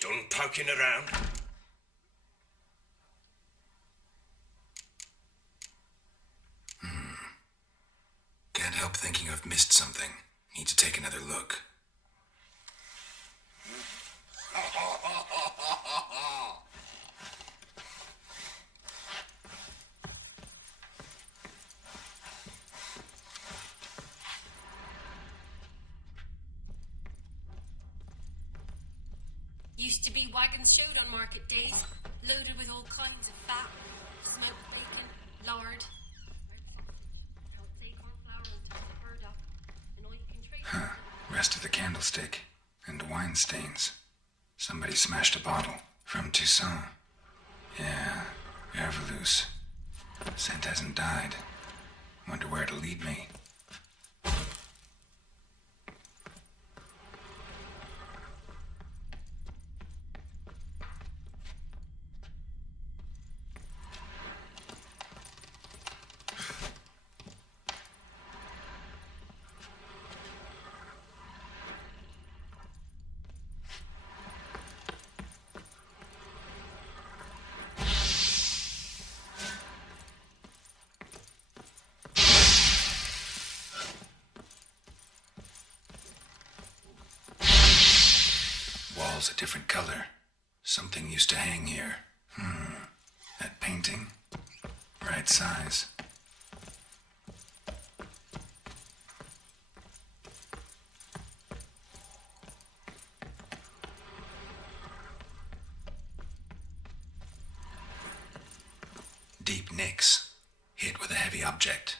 Done poking around? Can't help thinking I've missed something. Need to take another look. Used to be wagons showed on market days, loaded with all kinds of fat, smoked bacon, lard. Now it's acorn flour and toasted burdock, and all you can trade. Huh. Rest of the candlestick. And wine stains. Somebody smashed a bottle. From Toussaint. Yeah, Herveloos. Scent hasn't died. Wonder where it'll lead me. Wall's a different color. Something used to hang here. That painting? Right size. Deep nicks. Hit with a heavy object.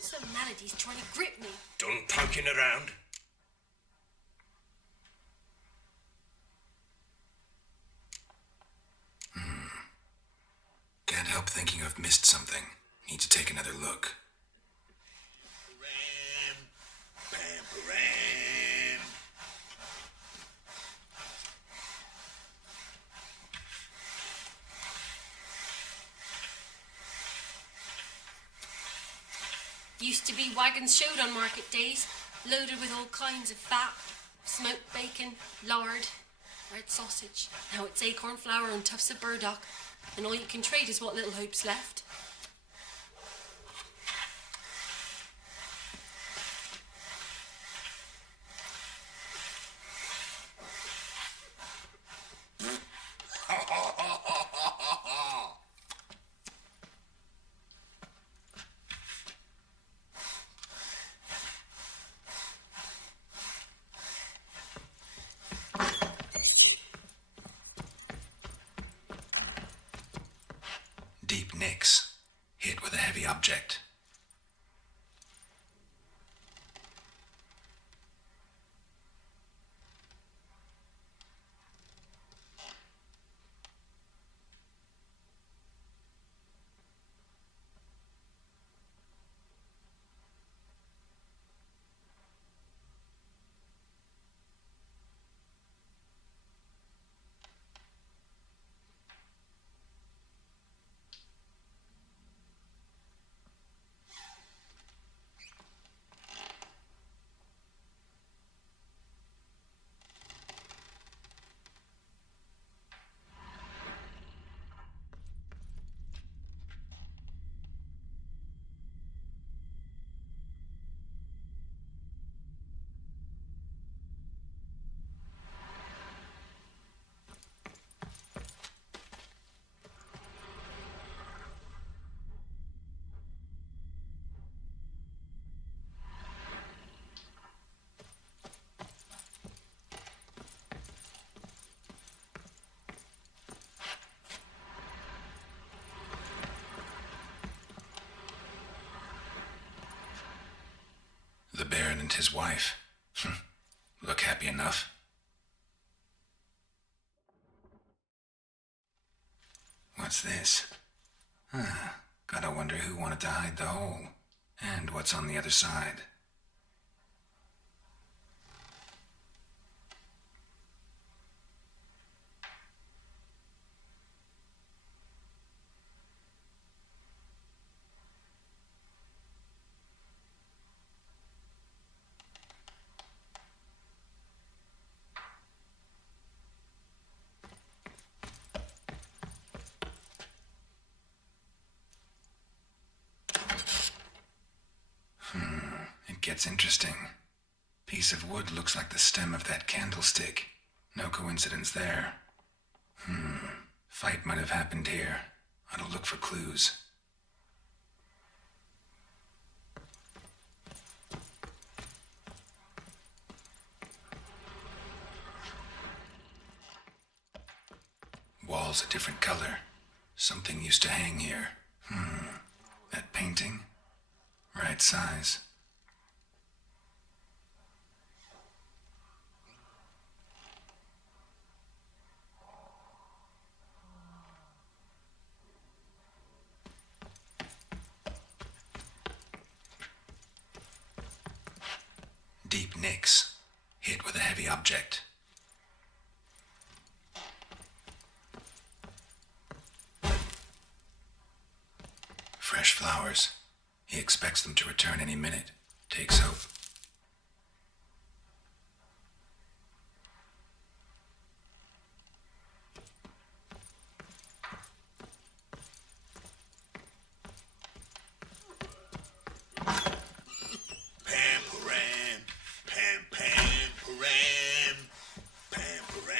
Some malady's trying to grip me. Done poking around? Can't help thinking I've missed something. Need to take another look. Used to be wagons showed on market days, loaded with all kinds of fat, smoked bacon, lard, red sausage. Now it's acorn flour and tufts of burdock, and all you can trade is what little hope's left. Deep nicks. Hit with a heavy object. The Baron and his wife. Look happy enough. What's this? Gotta wonder who wanted to hide the hole. And what's on the other side. It gets interesting. Piece of wood looks like the stem of that candlestick. No coincidence there. Fight might have happened here. I don't look for clues. Wall's a different color. Something used to hang here. That painting? Right size. Deep nicks, hit with a heavy object. Fresh flowers. He expects them to return any minute. Takes hope. Pam-param, pam-pam-param, pam-param.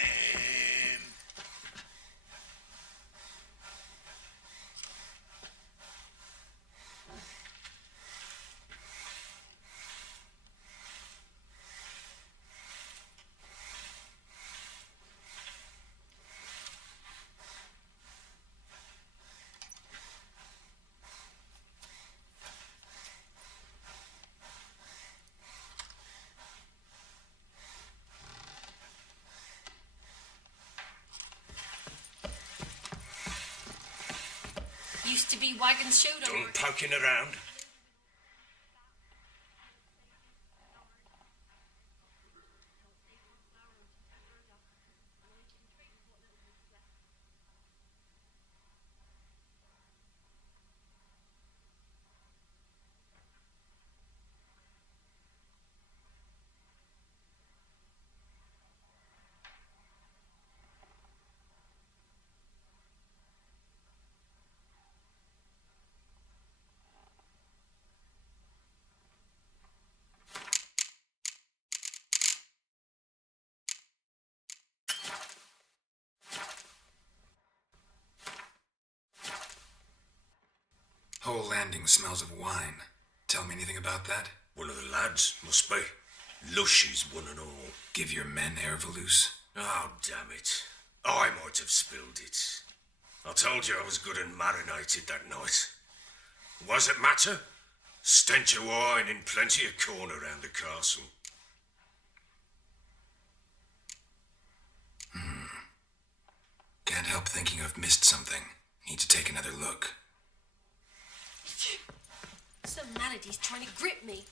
Used to be Wagon's show. Done poking around. Whole landing smells of wine. Tell me anything about that? One of the lads, must be. Lushies, one and all. Give your men air valuse. Oh, damn it. I might have spilled it. I told you I was good and marinated that night. Was it matter? Stench of wine in plenty of corn around the castle. Can't help thinking I've missed something. Need to take another look. Some manatee's trying to grip me.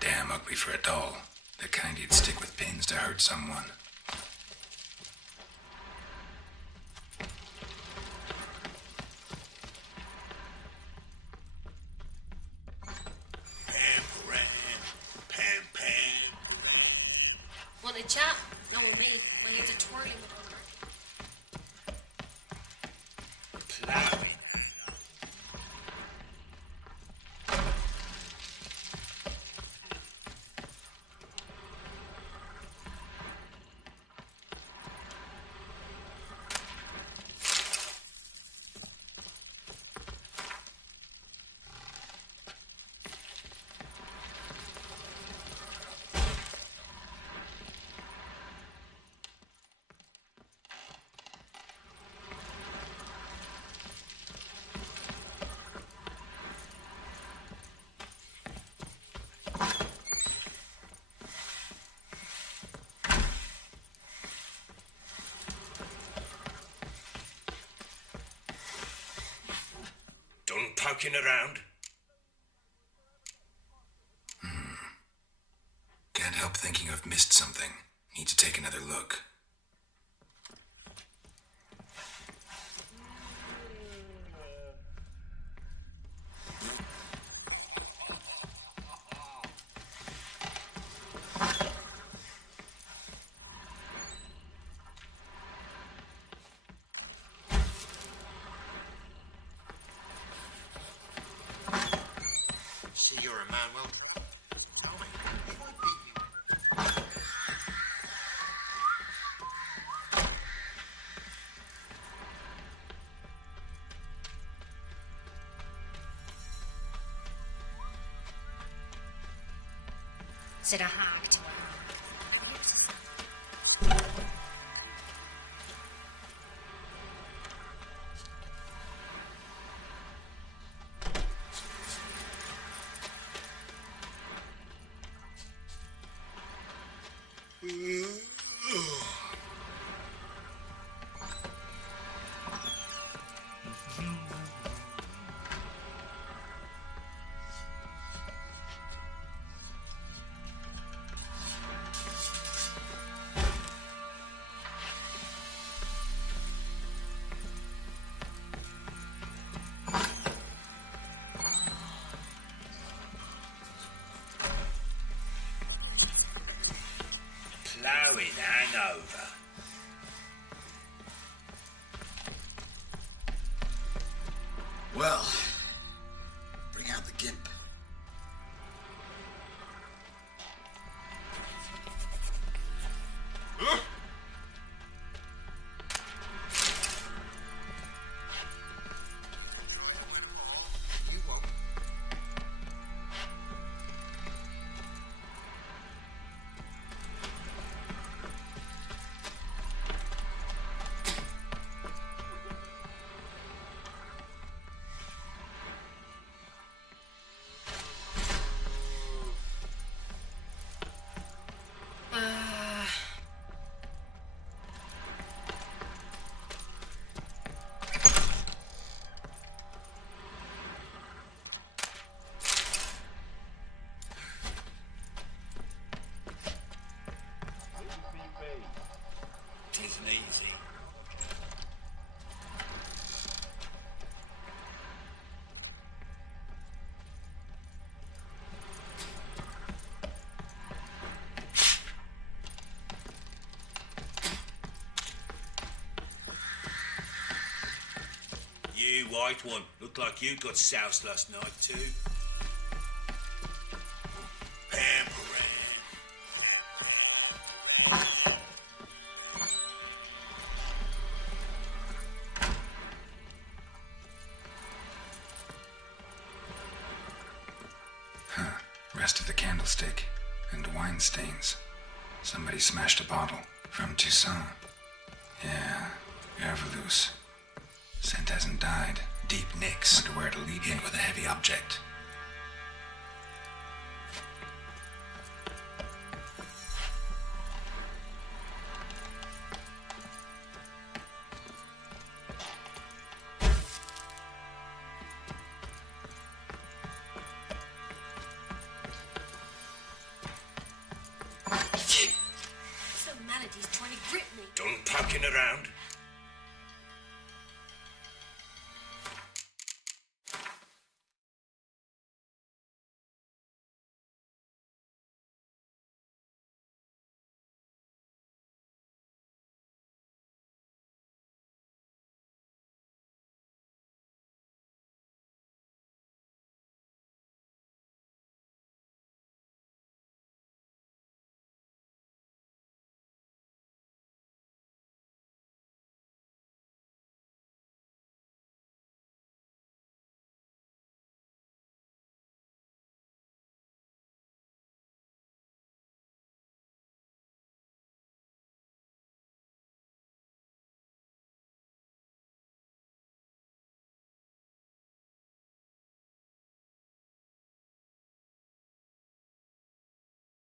Damn ugly for a doll. The kind you'd stick with pins to hurt someone. Want a chat? No, with me. My heads are twirling with hunger. Done poking around? Can't help thinking I've missed something. Need to take another look. See, you're a man well said a hag to her. Ploughing hangover. Well, bring out the gimp. Tisn't easy. You white one, look like you got soused last night too. Rest of the candlestick and wine stains. Somebody smashed a bottle from Toussaint. Yeah, Ervelus. Scent hasn't died. Deep nicks. Wonder where it'll lead in with a heavy object. So Melody's trying to grip me. Done packing around?